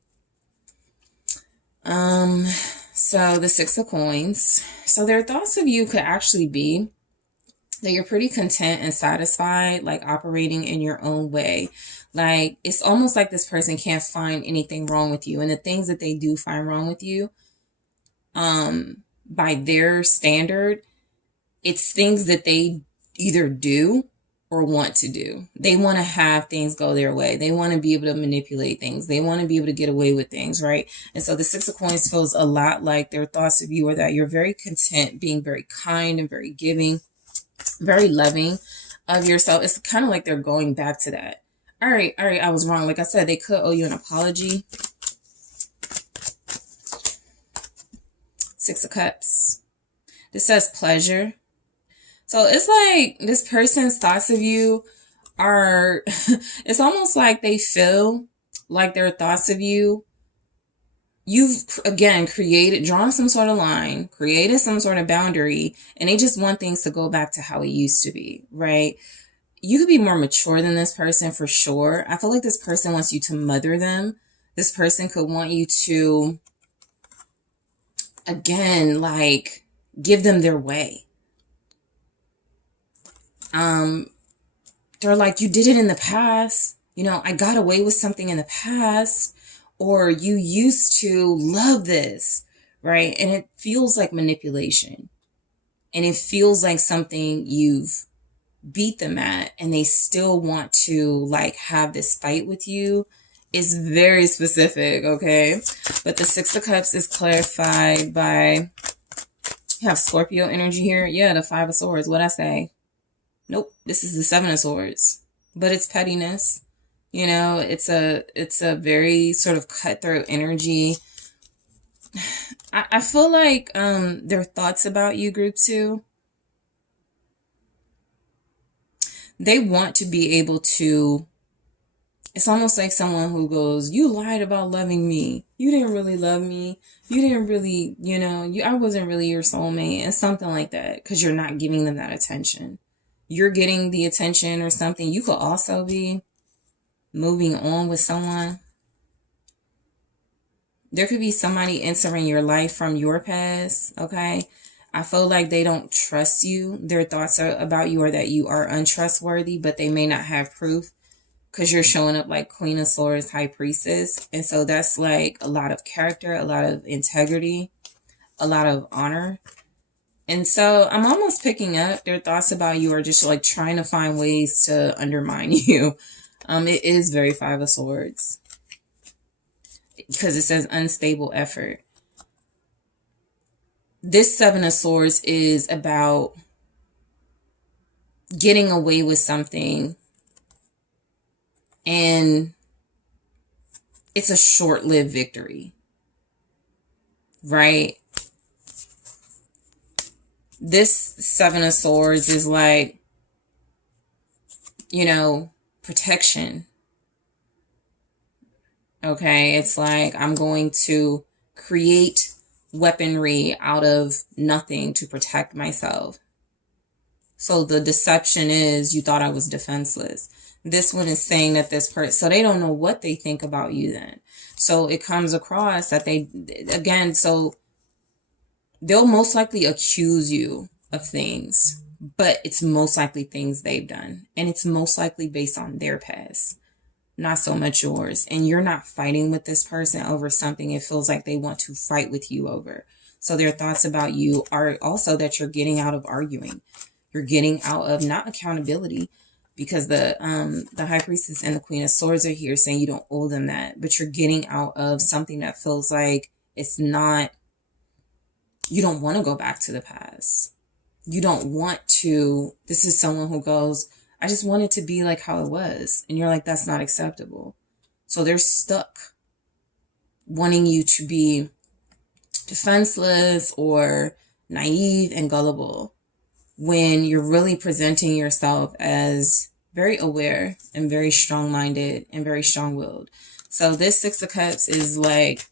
So the Six of Coins. So their thoughts of you could actually be that you're pretty content and satisfied, like operating in your own way. Like, it's almost like this person can't find anything wrong with you. And the things that they do find wrong with you, by their standard, it's things that they either do or want to do. They want to have things go their way. They want to be able to manipulate things. They want to be able to get away with things, right? And so the Six of Coins feels a lot like their thoughts of you are that you're very content, being very kind and very giving, very loving of yourself. It's kind of like they're going back to that. All right. I was wrong. Like I said, they could owe you an apology. Six of Cups. This says pleasure. So it's like this person's thoughts of you are, it's almost like they feel like their thoughts of you've again drawn some sort of line, created some sort of boundary, and they just want things to go back to how it used to be, right? You could be more mature than this person for sure. I feel like this person wants you to mother them. This person could want you to, again, like, give them their way. They're like, you did it in the past. You know, I got away with something in the past. Or you used to love this, right? And it feels like manipulation. And it feels like something you've beat them at, and they still want to like have this fight with you. Is very specific, okay? But the Six of Cups is clarified by, you have Scorpio energy here. Yeah, the Five of Swords. What'd I say? Nope, this is the Seven of Swords. But it's pettiness. You know, it's a very sort of cutthroat energy. I feel like their thoughts about you, group 2, they want to be able to, it's almost like someone who goes, you lied about loving me. You didn't really love me. You didn't really, you know, I wasn't really your soulmate, and something like that, because you're not giving them that attention. You're getting the attention or something. You could also be moving on with someone. There could be somebody entering your life from your past, okay? I feel like they don't trust you. Their thoughts about you are that you are untrustworthy, but they may not have proof because you're showing up like Queen of Swords, High Priestess. And so that's like a lot of character, a lot of integrity, a lot of honor. And so I'm almost picking up their thoughts about you are just like trying to find ways to undermine you. It is very Five of Swords because it says unstable effort. This Seven of Swords is about getting away with something, and it's a short-lived victory, right? This Seven of Swords is like, you know, protection. Okay, it's like I'm going to create weaponry out of nothing to protect myself. So the deception is you thought I was defenseless. This one is saying that this person, so they don't know what they think about you then. So it comes across that they, again, so they'll most likely accuse you of things, but it's most likely things they've done. And it's most likely based on their past, not so much yours. And you're not fighting with this person over something it feels like they want to fight with you over. So their thoughts about you are also that you're getting out of arguing. You're getting out of not accountability, because the High Priestess and the Queen of Swords are here saying you don't owe them that, but you're getting out of something that feels like it's not, you don't want to go back to the past. You don't want to, this is someone who goes, I just want it to be like how it was. And you're like, that's not acceptable. So they're stuck wanting you to be defenseless or naive and gullible, when you're really presenting yourself as very aware and very strong-minded and very strong-willed. So this Six of Cups is like,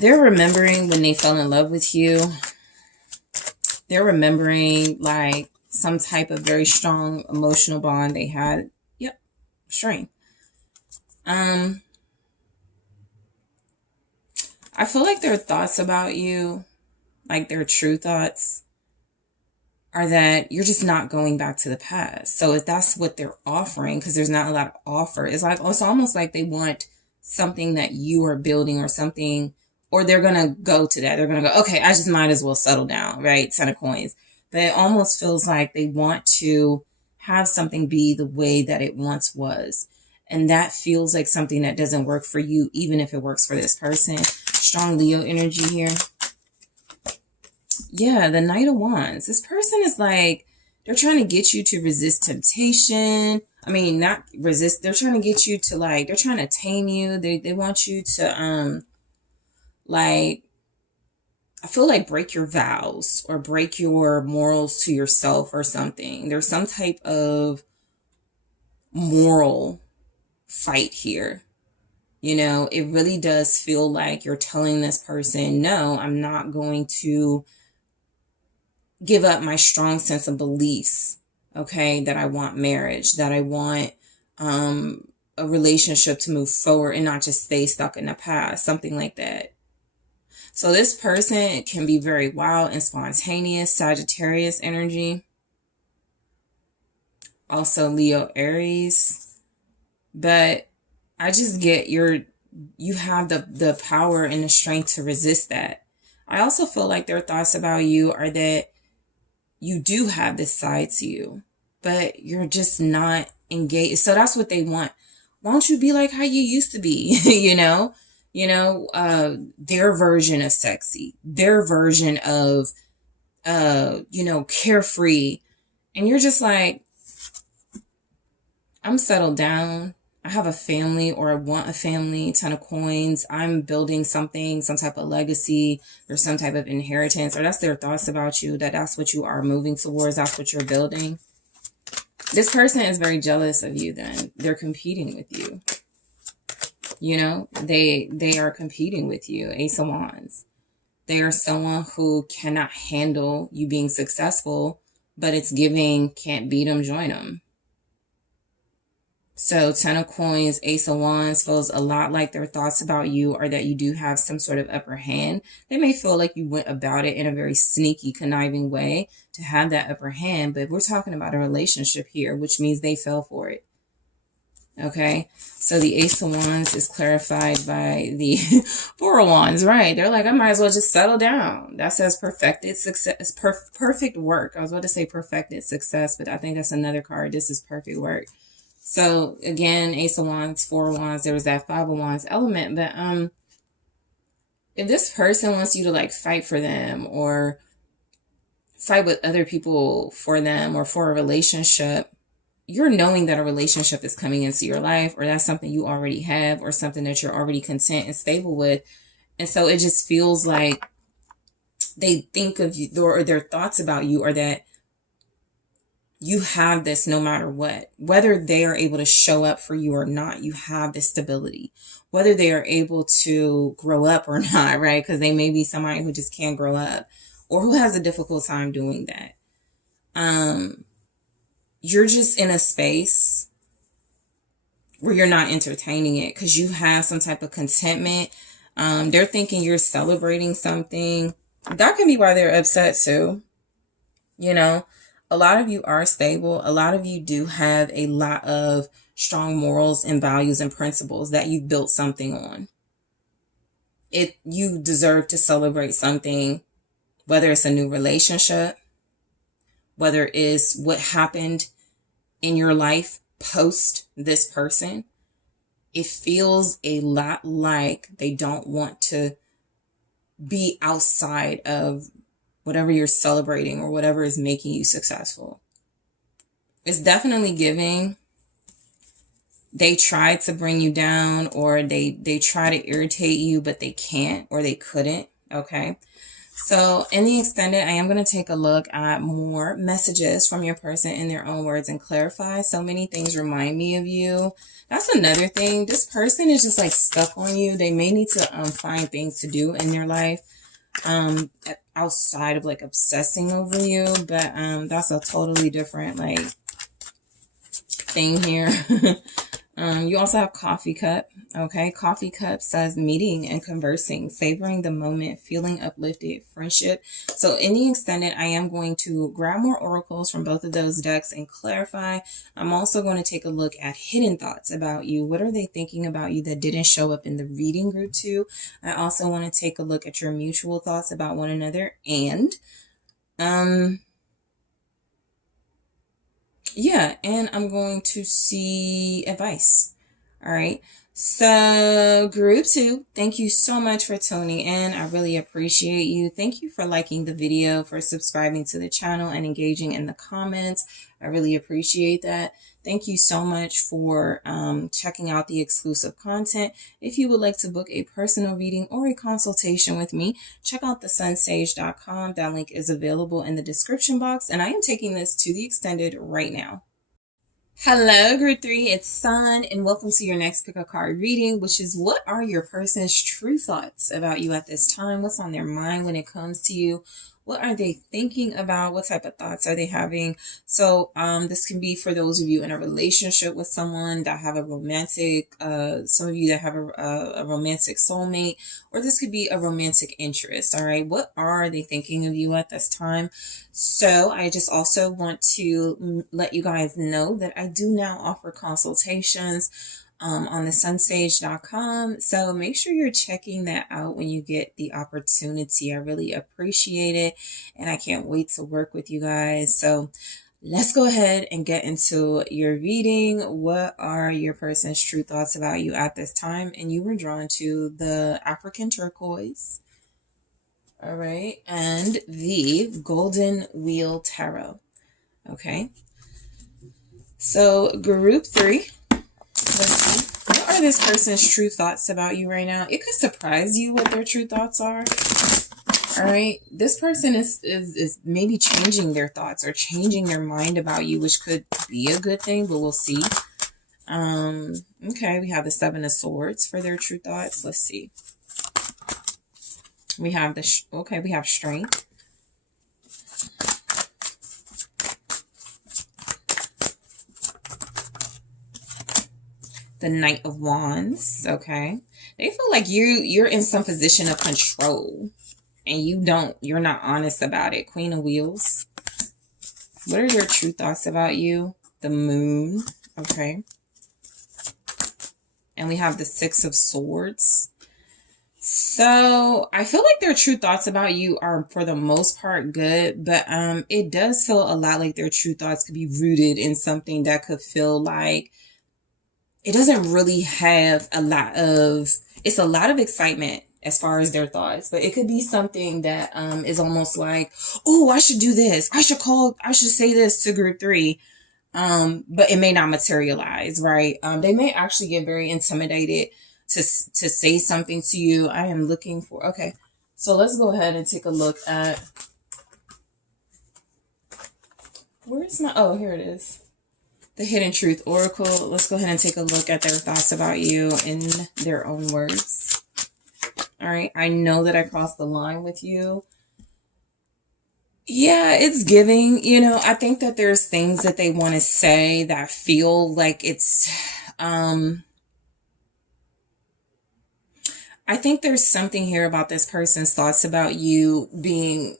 they're remembering when they fell in love with you. They're remembering like some type of very strong emotional bond they had. Yep, strength. I feel like their thoughts about you, like their true thoughts, are that you're just not going back to the past. So if that's what they're offering, because there's not a lot of offer, it's like, it's almost like they want something that you are building or something, or they're going to go to that. They're going to go, okay, I just might as well settle down, right? 10 of coins. But it almost feels like they want to have something be the way that it once was. And that feels like something that doesn't work for you, even if it works for this person. Strong Leo energy here. Yeah, the Knight of Wands. This person is like, they're trying to get you to resist temptation, I mean, not resist. They're trying to get you to like, they're trying to tame you. They want you to, like, I feel like break your vows or break your morals to yourself or something. There's some type of moral fight here. You know, it really does feel like you're telling this person, no, I'm not going to give up my strong sense of beliefs, okay, that I want marriage, that I want a relationship to move forward and not just stay stuck in the past, something like that. So this person can be very wild and spontaneous, Sagittarius energy, also Leo, Aries, but I just get you have the power and the strength to resist that. I also feel like their thoughts about you are that you do have this side to you, but you're just not engaged. So that's what they want. Why don't you be like how you used to be? Their version of sexy, their version of, carefree. And you're just like, I'm settled down. I have a family, or I want a family, 10 of coins. I'm building something, some type of legacy or some type of inheritance, or that's their thoughts about you, that's what you are moving towards. That's what you're building. This person is very jealous of you then. They're competing with you. They are competing with you. Ace of Wands. They are someone who cannot handle you being successful, but it's giving, can't beat them, join them. So 10 of coins, Ace of Wands feels a lot like their thoughts about you are that you do have some sort of upper hand. They may feel like you went about it in a very sneaky, conniving way to have that upper hand, but we're talking about a relationship here, which means they fell for it. Okay, so the Ace of Wands is clarified by the Four of Wands, right? They're like, I might as well just settle down. That says perfected success, perfect work. I was about to say perfected success, but I think that's another card. This is perfect work. So again, Ace of Wands, Four of Wands, there was that Five of Wands element. But if this person wants you to like fight for them or fight with other people for them or for a relationship, you're knowing that a relationship is coming into your life, or that's something you already have, or something that you're already content and stable with. And so it just feels like they think of you, or their thoughts about you are that you have this no matter what. Whether they are able to show up for you or not, you have this stability. Whether they are able to grow up or not, right? Because they may be somebody who just can't grow up or who has a difficult time doing that. You're just in a space where you're not entertaining it because you have some type of contentment. They're thinking you're celebrating something. That can be why they're upset too. A lot of you are stable. A lot of you do have a lot of strong morals and values and principles that you've built something on. You deserve to celebrate something, whether it's a new relationship, whether it's what happened in your life post this person. It feels a lot like they don't want to be outside of whatever you're celebrating or whatever is making you successful. It's definitely giving. They try to bring you down, or they try to irritate you, but they can't, or they couldn't. Okay. So in the extended, I am going to take a look at more messages from your person in their own words and clarify. So many things remind me of you. That's another thing. This person is just like stuck on you. They may need to find things to do in their life outside of like obsessing over you. But that's a totally different like thing here. You also have coffee cup. Okay. Coffee cup says meeting and conversing, savoring the moment, feeling uplifted, friendship. So in the extended, I am going to grab more oracles from both of those decks and clarify. I'm also going to take a look at hidden thoughts about you. What are they thinking about you that didn't show up in the reading group too? I also want to take a look at your mutual thoughts about one another. And, yeah, and I'm going to see advice. All right. So group 2, thank you so much for tuning in. I really appreciate you. Thank you for liking the video, for subscribing to the channel and engaging in the comments. I really appreciate that. Thank you so much for checking out the exclusive content. If you would like to book a personal reading or a consultation with me, check out TheSunSage.com. That link is available in the description box, and I am taking this to the extended right now. Hello, Group 3, it's Sun, and welcome to your next pick a card reading, which is what are your person's true thoughts about you at this time? What's on their mind when it comes to you? What are they thinking about? What type of thoughts are they having? So this can be for those of you in a relationship with someone that have a romantic, some of you that have a romantic soulmate, or this could be a romantic interest, all right? What are they thinking of you at this time? So I just also want to let you guys know that I do now offer consultations on TheSunSage.com. So make sure you're checking that out when you get the opportunity. I really appreciate it, and I can't wait to work with you guys. So let's go ahead and get into your reading. What are your person's true thoughts about you at this time? And you were drawn to the African turquoise. All right. And the Golden Wheel Tarot. Okay. So Group 3. Let's see. What are this person's true thoughts about you right now? It could surprise you what their true thoughts are. All right. This person is maybe changing their thoughts or changing their mind about you, which could be a good thing, but we'll see. Okay. We have the Seven of Swords for their true thoughts. Let's see. We have we have Strength. The Knight of Wands, okay? They feel like you're in some position of control and you're not honest about it. Queen of Wheels. What are your true thoughts about you? The Moon, okay? And we have the Six of Swords. So I feel like their true thoughts about you are for the most part good, but it does feel a lot like their true thoughts could be rooted in something that could feel like it doesn't really have it's a lot of excitement as far as their thoughts, but it could be something that is almost like, oh, I should do this. I should say this to Group 3. But it may not materialize, right? They may actually get very intimidated to say something to you. I am looking for, okay. So let's go ahead and take a look at, here it is. The Hidden Truth Oracle. Let's go ahead and take a look at their thoughts about you in their own words. All right. I know that I crossed the line with you. Yeah, it's giving, I think that there's things that they want to say that feel like it's, I think there's something here about this person's thoughts about you being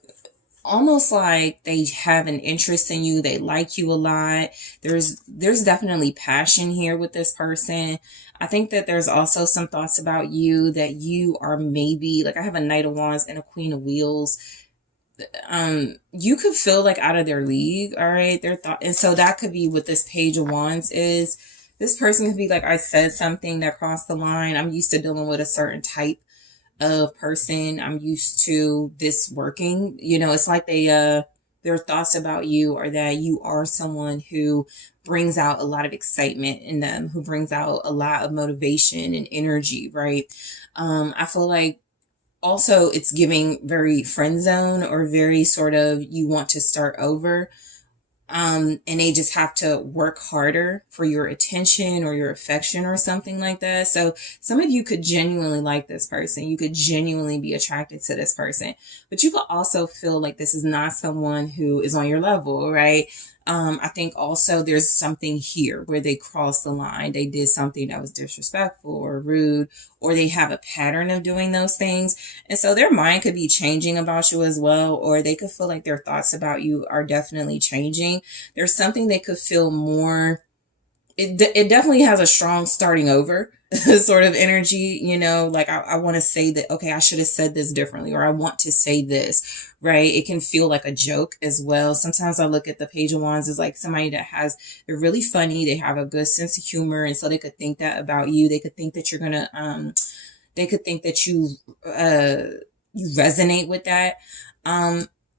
almost like they have an interest in you. They like you a lot. There's definitely passion here with this person. I think that there's also some thoughts about you that you are maybe, like I have a Knight of Wands and a Queen of Wheels. You could feel like out of their league. All right. And so that could be what this Page of Wands is. This person could be like, I said something that crossed the line. I'm used to dealing with a certain type of person. I'm used to this working, it's like their thoughts about you are that you are someone who brings out a lot of excitement in them, who brings out a lot of motivation and energy, right? I feel like also it's giving very friend zone or very sort of you want to start over. And they just have to work harder for your attention or your affection or something like that. So some of you could genuinely like this person. You could genuinely be attracted to this person, but you could also feel like this is not someone who is on your level, right? I think also there's something here where they crossed the line. They did something that was disrespectful or rude, or they have a pattern of doing those things. And so their mind could be changing about you as well, or they could feel like their thoughts about you are definitely changing. There's something they could feel more. It definitely has a strong starting over sort of energy, like I want to say that, okay, I should have said this differently, or I want to say this, right? It can feel like a joke as well. Sometimes I look at the Page of Wands as like somebody that they're really funny. They have a good sense of humor. And so they could think that about you. They could think that you're going to, they could think that you resonate with that.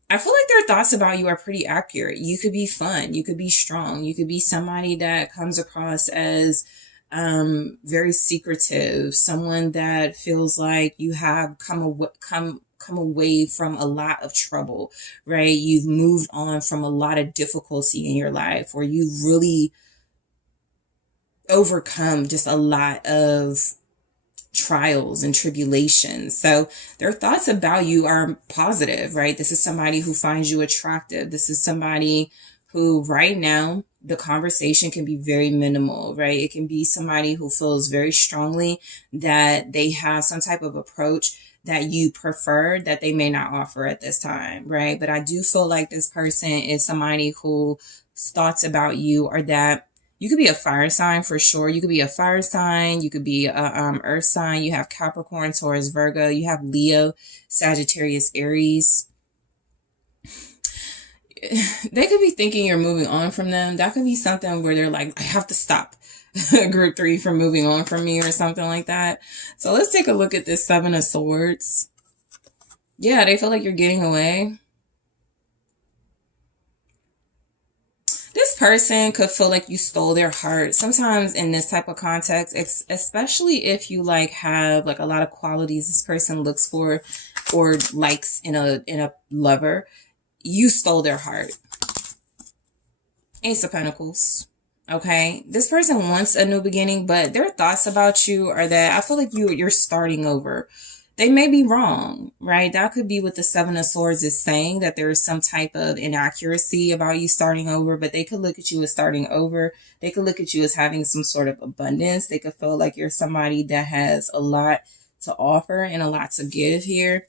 I feel like their thoughts about you are pretty accurate. You could be fun. You could be strong. You could be somebody that comes across as very secretive, someone that feels like you have come away from a lot of trouble, right? You've moved on from a lot of difficulty in your life, or you've really overcome just a lot of trials and tribulations. So their thoughts about you are positive, right? This is somebody who finds you attractive. This is somebody who right now the conversation can be very minimal, right? It can be somebody who feels very strongly that they have some type of approach that you prefer that they may not offer at this time, right? But I do feel like this person is somebody whose thoughts about you are that you could be a fire sign for sure. You could be a fire sign. You could be a earth sign. You have Capricorn, Taurus, Virgo. You have Leo, Sagittarius, Aries. They could be thinking you're moving on from them. That could be something where they're like, I have to stop group 3 from moving on from me or something like that. So let's take a look at this 7 of Swords. Yeah, they feel like you're getting away. This person could feel like you stole their heart. Sometimes in this type of context, especially if you like have like a lot of qualities this person looks for or likes in a lover, you stole their heart. Ace of Pentacles. Okay, this person wants a new beginning, but their thoughts about you are that I feel like you're starting over. They may be wrong, right? That could be what the 7 of Swords is saying, that there is some type of inaccuracy about you starting over, but they could look at you as starting over. They could look at you as having some sort of abundance. They could feel like you're somebody that has a lot to offer and a lot to give here.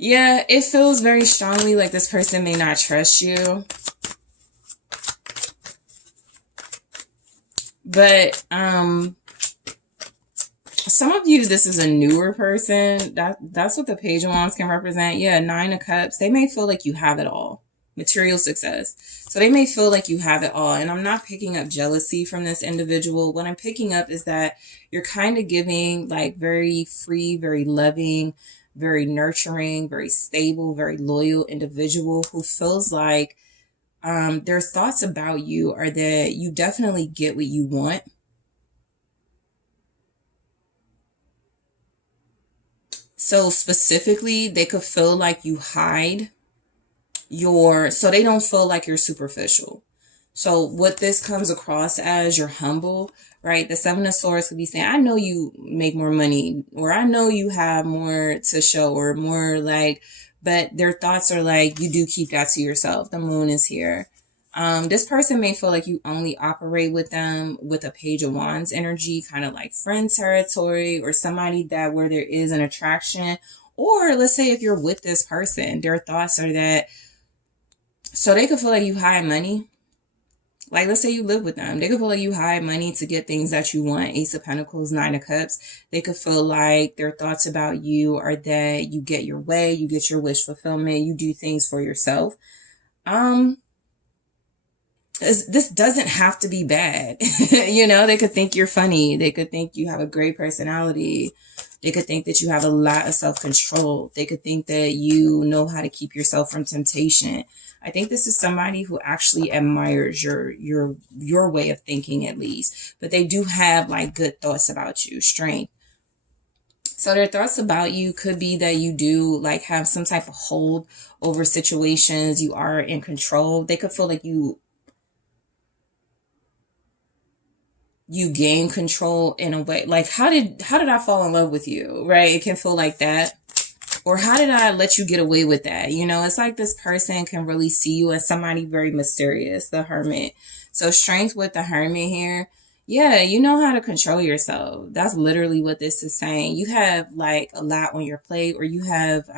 Yeah, it feels very strongly like this person may not trust you. But, some of you, this is a newer person. That's what the Page of Wands can represent. Yeah, 9 of Cups. They may feel like you have it all. Material success. So they may feel like you have it all. And I'm not picking up jealousy from this individual. What I'm picking up is that you're kind of giving like very free, very loving, very nurturing, very stable, very loyal individual who feels like their thoughts about you are that you definitely get what you want. So specifically, they could feel like you hide so they don't feel like you're superficial. So what this comes across as, you're humble, right? The 7 of Swords could be saying, I know you make more money, or I know you have more to show, or more like, but their thoughts are like, you do keep that to yourself. The Moon is here. This person may feel like you only operate with them with a Page of Wands energy, kind of like friend territory, or somebody that where there is an attraction. Or let's say if you're with this person, their thoughts are that, so they could feel like you hide money. Like, let's say you live with them. They could feel like you hide money to get things that you want. Ace of Pentacles, 9 of Cups. They could feel like their thoughts about you are that you get your way, you get your wish fulfillment, you do things for yourself. This doesn't have to be bad. You know, they could think you're funny. They could think you have a great personality. They could think that you have a lot of self-control. They could think that you know how to keep yourself from temptation. I think this is somebody who actually admires your way of thinking, at least. But they do have like good thoughts about you, strength. So their thoughts about you could be that you do like have some type of hold over situations. You are in control. They could feel like you gain control in a way. Like, how did I fall in love with you, right? It can feel like that. Or how did I let you get away with that? You know, it's like this person can really see you as somebody very mysterious, the Hermit. So strength with the Hermit here. Yeah, you know how to control yourself. That's literally what this is saying. You have like a lot on your plate, or you have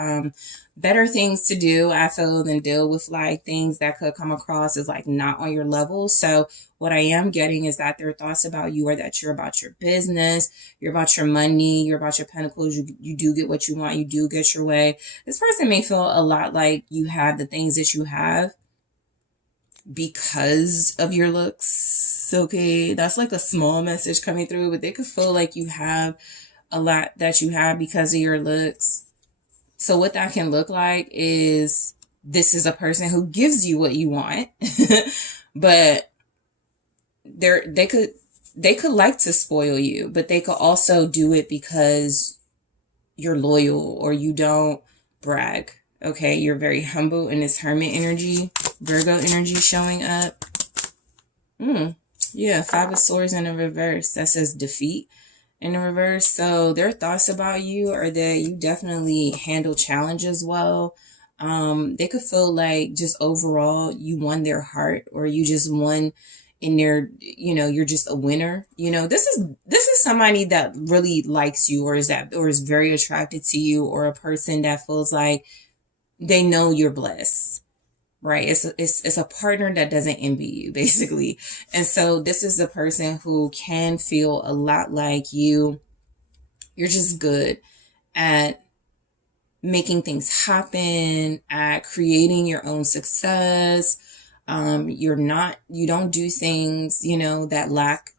better things to do, I feel, than deal with like things that could come across as like not on your level. So what I am getting is that their thoughts about you are that you're about your business, you're about your money, you're about your pentacles, you do get what you want, you do get your way. This person may feel a lot like you have the things that you have because of your looks. Okay, that's like a small message coming through, but they could feel like you have a lot that you have because of your looks. So what that can look like is this is a person who gives you what you want, but they could like to spoil you, but they could also do it because you're loyal or you don't brag. Okay, you're very humble in this Hermit energy, Virgo energy showing up. Yeah, Five of Swords in the reverse. That says defeat in the reverse. So their thoughts about you are that you definitely handle challenges well. They could feel like just overall you won their heart, or you just won in their, you're just a winner. This is somebody that really likes you, or is very attracted to you, or a person that feels like they know you're blessed. Right. It's a partner that doesn't envy you, basically. And so this is a person who can feel a lot like you. You're just good at making things happen, at creating your own success. You don't do things, that lack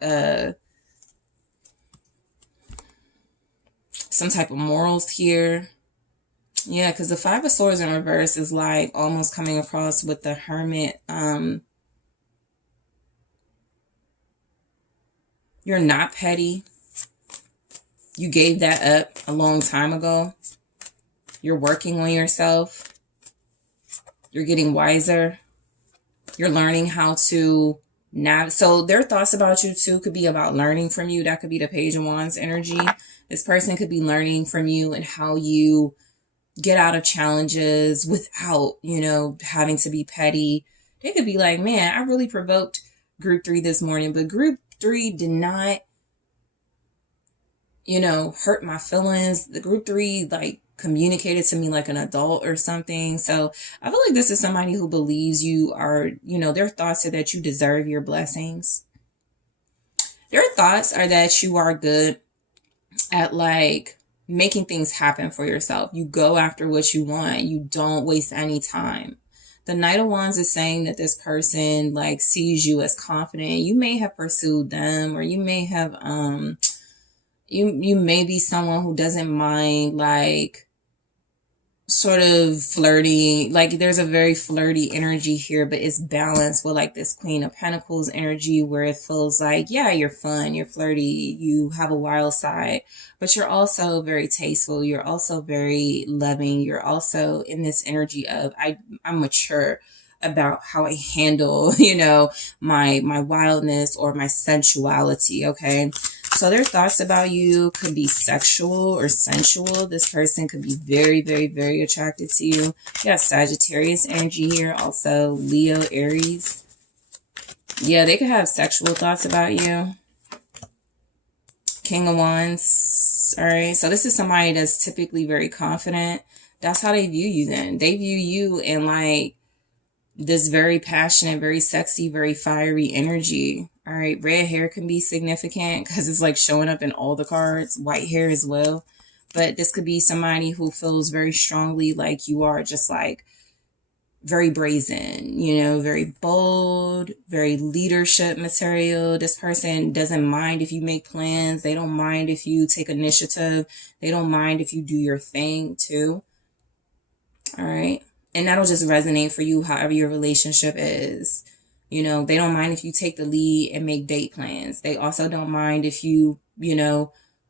some type of morals here. Yeah, because the Five of Swords in reverse is like almost coming across with the Hermit. You're not petty. You gave that up a long time ago. You're working on yourself. You're getting wiser. You're learning how to so their thoughts about you too could be about learning from you. That could be the Page of Wands energy. This person could be learning from you and how you get out of challenges without, having to be petty. They could be like, man, I really provoked group 3 this morning, but group 3 did not, hurt my feelings. The group 3, communicated to me like an adult or something. So I feel like this is somebody who believes you are, their thoughts are that you deserve your blessings. Their thoughts are that you are good at making things happen for yourself. You go after what you want. You don't waste any time. The Knight of Wands is saying that this person sees you as confident. You may have pursued them, or you may have you may be someone who doesn't mind sort of flirty. There's a very flirty energy here, but it's balanced with this Queen of Pentacles energy, where it feels like, yeah, you're fun, you're flirty, you have a wild side, but you're also very tasteful. You're also very loving. You're also in this energy of I'm mature about how I handle, my wildness or my sensuality. Okay. So their thoughts about you could be sexual or sensual. This person could be very, very, very attracted to you. You got Sagittarius energy here. Also Leo, Aries. Yeah, they could have sexual thoughts about you. King of Wands. All right. So this is somebody that's typically very confident. That's how they view you then. They view you in this very passionate, very sexy, very fiery energy. All right. Red hair can be significant because it's showing up in all the cards. White hair as well. But this could be somebody who feels very strongly like you are just very brazen, very bold, very leadership material. This person doesn't mind if you make plans. They don't mind if you take initiative. They don't mind if you do your thing too. All right. And that'll just resonate for you however your relationship is. They don't mind if you take the lead and make date plans. They also don't mind if you,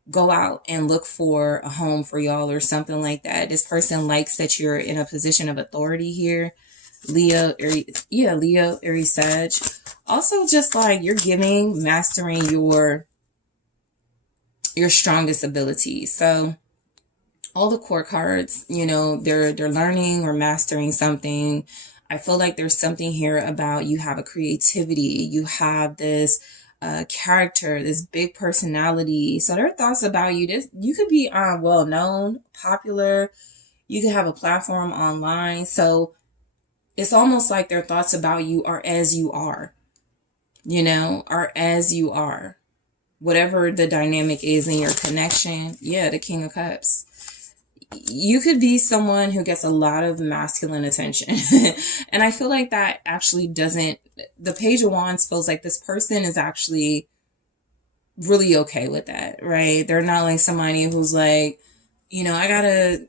go out and look for a home for y'all or something like that. This person likes that you're in a position of authority here. Leo, Aries, Leo, Aries, Sag. Also just you're giving, mastering your strongest abilities. So all the court cards, they're learning or mastering something. I feel like there's something here about you have a creativity. You have this character, this big personality. So their thoughts about you, you could be well known, popular. You could have a platform online. So it's almost like their thoughts about you are as you are, are as you are. Whatever the dynamic is in your connection. Yeah, the King of Cups. You could be someone who gets a lot of masculine attention. And I feel like that actually the Page of Wands feels like this person is actually really okay with that, right? They're not somebody who's I gotta,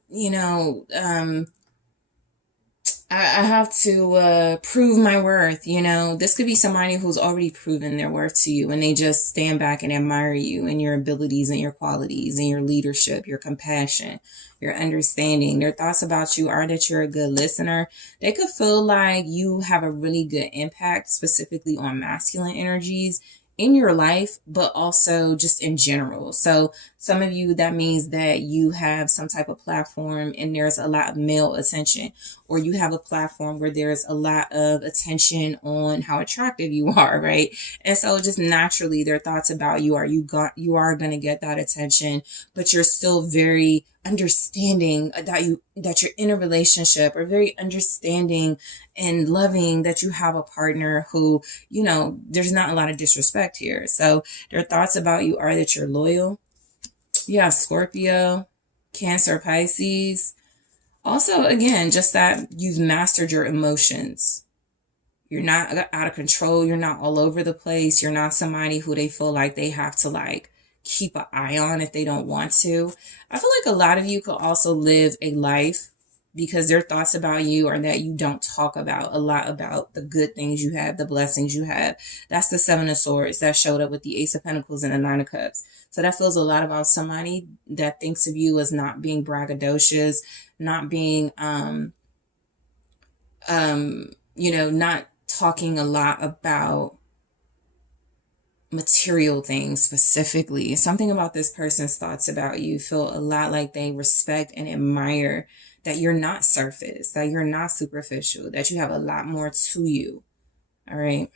I have to prove my worth. This could be somebody who's already proven their worth to you, and they just stand back and admire you and your abilities and your qualities and your leadership, your compassion, your understanding. Their thoughts about you are that you're a good listener. They could feel like you have a really good impact, specifically on masculine energies in your life, but also just in general. So some of you, that means that you have some type of platform and there's a lot of male attention, or you have a platform where there's a lot of attention on how attractive you are, right? And so just naturally their thoughts about you are you are going to get that attention, but you're still very understanding that you're in a relationship, or very understanding and loving that you have a partner who, there's not a lot of disrespect here. So their thoughts about you are that you're loyal. You have Scorpio, Cancer, Pisces. Also, again, just that you've mastered your emotions. You're not out of control. You're not all over the place. You're not somebody who they feel like they have to keep an eye on if they don't want to. I feel like a lot of you could also live a life, because their thoughts about you are that you don't talk about a lot about the good things you have, the blessings you have. That's the Seven of Swords that showed up with the Ace of Pentacles and the Nine of Cups. So that feels a lot about somebody that thinks of you as not being braggadocious, not being, not talking a lot about material things specifically. Something about this person's thoughts about you feel a lot like they respect and admire that you're not surface, that you're not superficial, that you have a lot more to you. All right.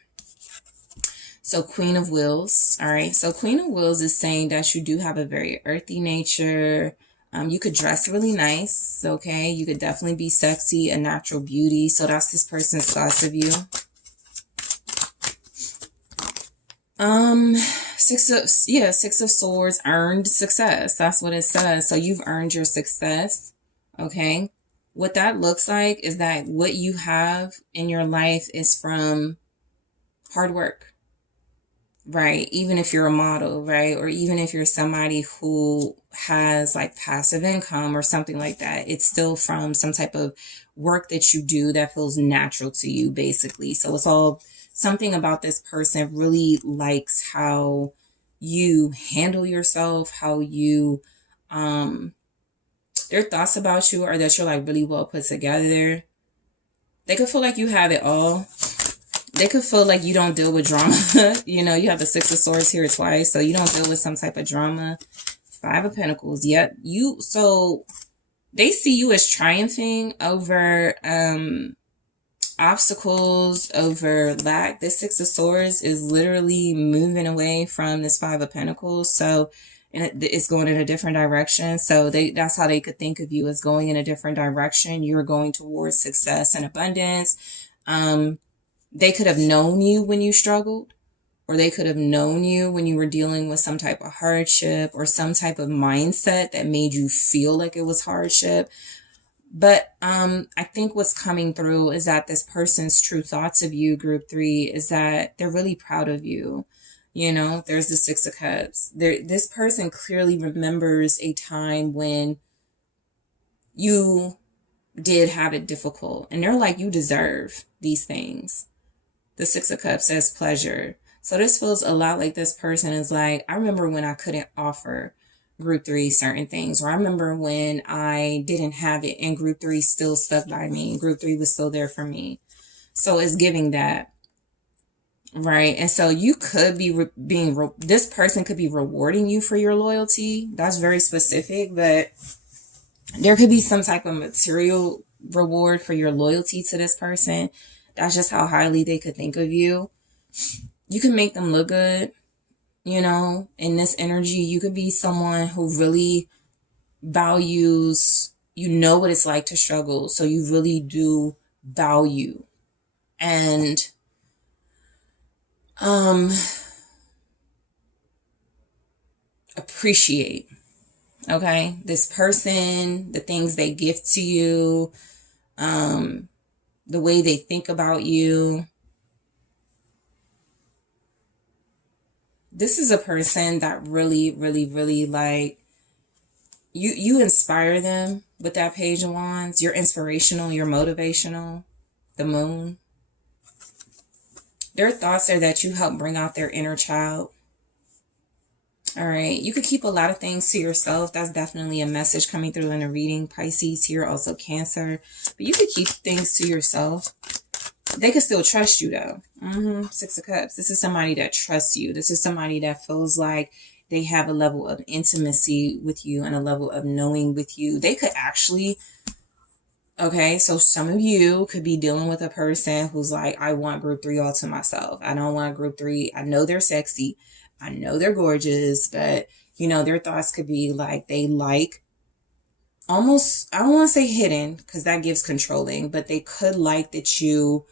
So Queen of Wheels. All right. So Queen of Wheels is saying that you do have a very earthy nature. You could dress really nice. Okay. You could definitely be sexy, a natural beauty. So that's this person's thoughts of you. Six of Swords, earned success. That's what it says. So you've earned your success. Okay. What that looks like is that what you have in your life is from hard work, right? Even if you're a model, right? Or even if you're somebody who has passive income or something like that, it's still from some type of work that you do that feels natural to you, basically. So it's all something about this person really likes how you handle yourself, how you, their thoughts about you are that you're really well put together. They could feel like you have it all. They could feel like you don't deal with drama. You have the Six of Swords here twice, so you don't deal with some type of drama. Five of Pentacles. Yep. So they see you as triumphing over obstacles, over lack. This Six of Swords is literally moving away from this Five of Pentacles. So it's going in a different direction. So that's how they could think of you, as going in a different direction. You're going towards success and abundance. They could have known you when you struggled, or they could have known you when you were dealing with some type of hardship or some type of mindset that made you feel like it was hardship. But I think what's coming through is that this person's true thoughts of you, group 3, is that they're really proud of you. There's the Six of Cups. This person clearly remembers a time when you did have it difficult, and they're like, you deserve these things. The Six of Cups says pleasure. So this feels a lot like this person is like, I remember when I couldn't offer group 3 certain things, or I remember when I didn't have it and group 3 still stuck by me, and group 3 was still there for me. So it's giving that, right? And so you could be this person could be rewarding you for your loyalty. That's very specific, but there could be some type of material reward for your loyalty to this person. That's just how highly they could think of you. You can make them look good, in this energy. You could be someone who really values, what it's like to struggle. So you really do value and appreciate, okay, this person, the things they give to you, the way they think about you. This is a person that really, really, really you inspire them with that Page of Wands. You're inspirational, you're motivational. The Moon. Their thoughts are that you help bring out their inner child. All right. You could keep a lot of things to yourself. That's definitely a message coming through in a reading. Pisces here, also Cancer. But you could keep things to yourself. They could still trust you though. Six of Cups. This is somebody that trusts you. This is somebody that feels like they have a level of intimacy with you and a level of knowing with you. They could actually... Okay, so some of you could be dealing with a person who's like, I want group 3 all to myself. I don't want group 3. I know they're sexy. I know they're gorgeous, but you know, their thoughts could be like, they like almost, I don't want to say hidden because that gives controlling, but they could like that you,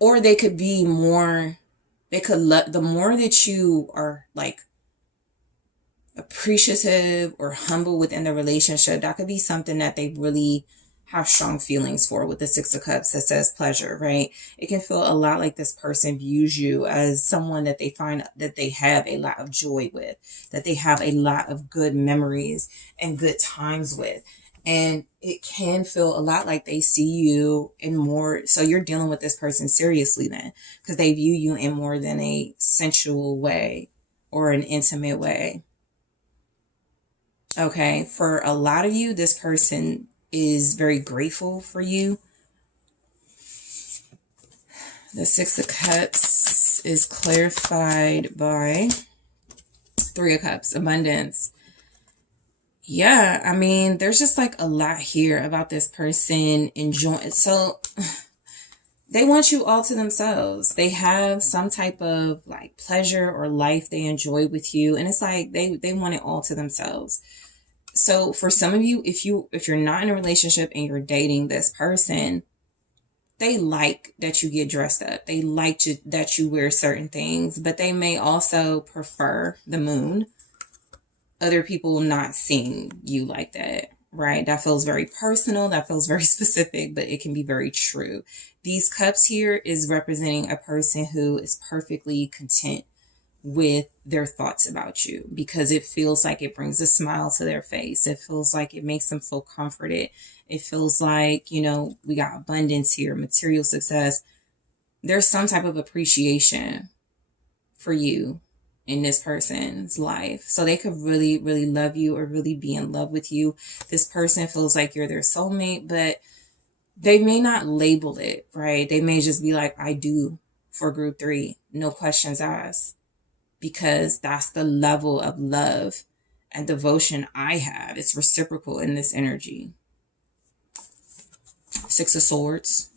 or they could be more, they could let, the more that you are like appreciative or humble within the relationship, that could be something that they really have strong feelings for. With the Six of Cups that says pleasure, right? It can feel a lot like this person views you as someone that they find that they have a lot of joy with, that they have a lot of good memories and good times with. And it can feel a lot like they see you in more, so you're dealing with this person seriously then, because they view you in more than a sensual way or an intimate way. Okay, for a lot of you, this person is very grateful for you. The Six of Cups is clarified by Three of Cups, abundance. Yeah, I mean, there's just like a lot here about this person enjoying. So they want you all to themselves. They have some type of like pleasure or life they enjoy with you. And it's like they want it all to themselves. So for some of you, if you're not in a relationship and you're dating this person, they like that you get dressed up. They like that you wear certain things, but they may also prefer the Moon. Other people not seeing you like that, right? That feels very personal. That feels very specific, but it can be very true. These cups here is representing a person who is perfectly content with their thoughts about you, because it feels like it brings a smile to their face. It feels like it makes them feel comforted. It feels like, you know, we got abundance here, material success. There's some type of appreciation for you in this person's life. So they could really, really love you or really be in love with you. This person feels like you're their soulmate, but they may not label it, right? They may just be like, I do for group 3, no questions asked. Because that's the level of love and devotion I have. It's reciprocal in this energy. Six of Swords.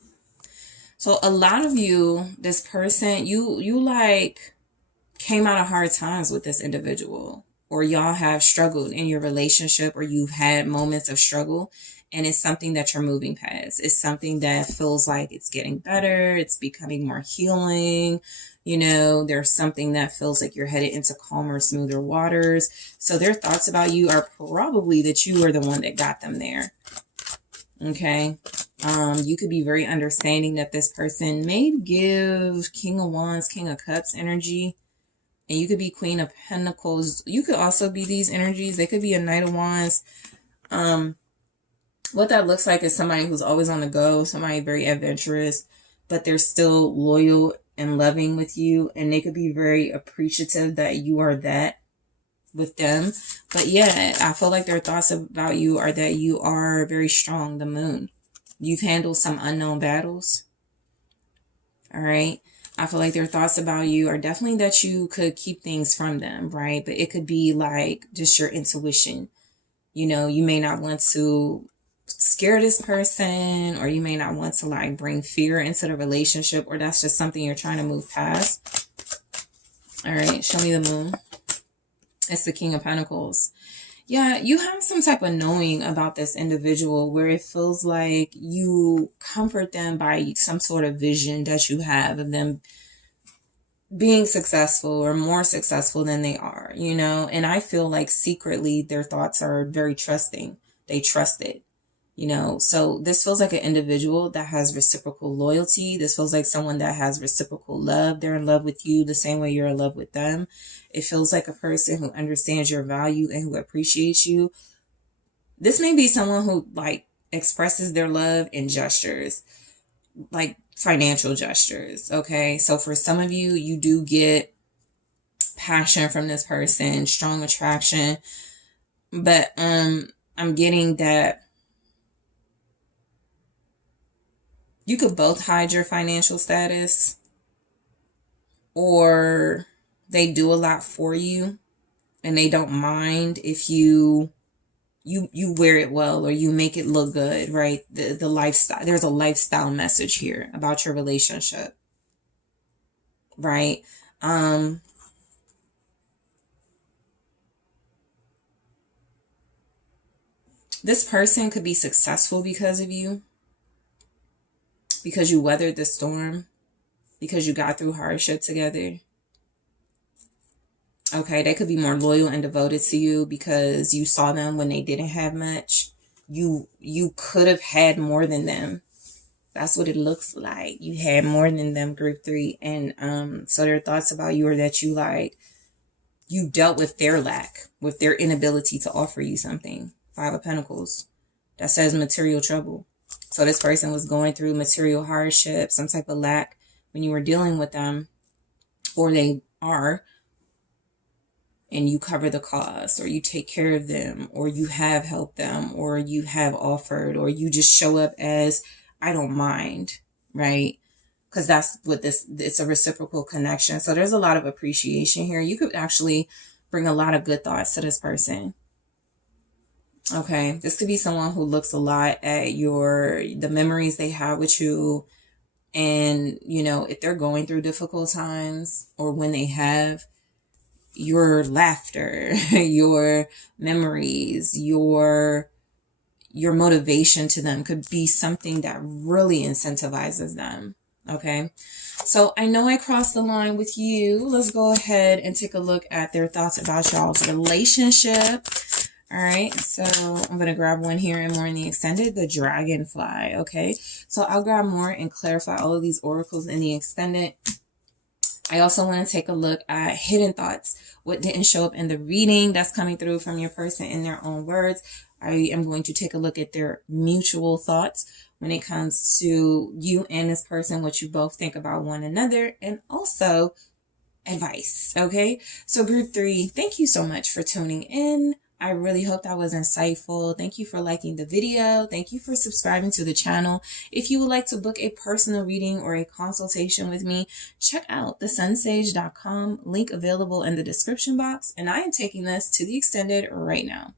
So a lot of you, this person, you like came out of hard times with this individual, or y'all have struggled in your relationship, or you've had moments of struggle, and it's something that you're moving past. It's something that feels like it's getting better. It's becoming more healing. You know, there's something that feels like you're headed into calmer, smoother waters. So their thoughts about you are probably that you are the one that got them there. Okay. You could be very understanding that this person may give King of Wands, King of Cups energy. And you could be Queen of Pentacles. You could also be these energies. They could be a Knight of Wands. What that looks like is somebody who's always on the go, somebody very adventurous, but they're still loyal and loving with you. And they could be very appreciative that you are that with them. But yeah, I feel like their thoughts about you are that you are very strong, the Moon. You've handled some unknown battles. All right. I feel like their thoughts about you are definitely that you could keep things from them, right? But it could be like just your intuition. You know, you may not want to scare this person, or you may not want to like bring fear into the relationship, or that's just something you're trying to move past. All right. Show me the Moon. It's the King of Pentacles. Yeah, you have some type of knowing about this individual where it feels like you comfort them by some sort of vision that you have of them being successful or more successful than they are, you know? And I feel like secretly their thoughts are very trusting. They trust it. You know, so this feels like an individual that has reciprocal loyalty. This feels like someone that has reciprocal love. They're in love with you the same way you're in love with them. It feels like a person who understands your value and who appreciates you. This may be someone who like expresses their love in gestures, like financial gestures. Okay. So for some of you, you do get passion from this person, strong attraction. But I'm getting that you could both hide your financial status, or they do a lot for you and they don't mind if you wear it well or you make it look good, right? The lifestyle, there's a lifestyle message here about your relationship, right? This person could be successful because of you, because you weathered the storm, because you got through hardship together. Okay, they could be more loyal and devoted to you because you saw them when they didn't have much. You could have had more than them. That's what it looks like. You had more than them, group 3. And so their thoughts about you are that you dealt with their lack, with their inability to offer you something. 5 of Pentacles. That says material trouble. So this person was going through material hardship, some type of lack when you were dealing with them, or they are, and you cover the cost, or you take care of them, or you have helped them, or you have offered, or you just show up as, I don't mind, right? Because that's what it's a reciprocal connection. So there's a lot of appreciation here. You could actually bring a lot of good thoughts to this person. Okay, this could be someone who looks a lot at the memories they have with you. And, you know, if they're going through difficult times, or when they have, your laughter, your memories, your motivation to them could be something that really incentivizes them. Okay, so I know I crossed the line with you. Let's go ahead and take a look at their thoughts about y'all's relationship. All right, so I'm going to grab one here and more in the extended, the dragonfly. Okay, so I'll grab more and clarify all of these oracles in the extended. I also want to take a look at hidden thoughts, what didn't show up in the reading that's coming through from your person in their own words. I am going to take a look at their mutual thoughts when it comes to you and this person, what you both think about one another, and also advice. Okay, so group 3, thank you so much for tuning in. I really hope that was insightful. Thank you for liking the video. Thank you for subscribing to the channel. If you would like to book a personal reading or a consultation with me, check out TheSunSage.com, link available in the description box. And I am taking this to the extended right now.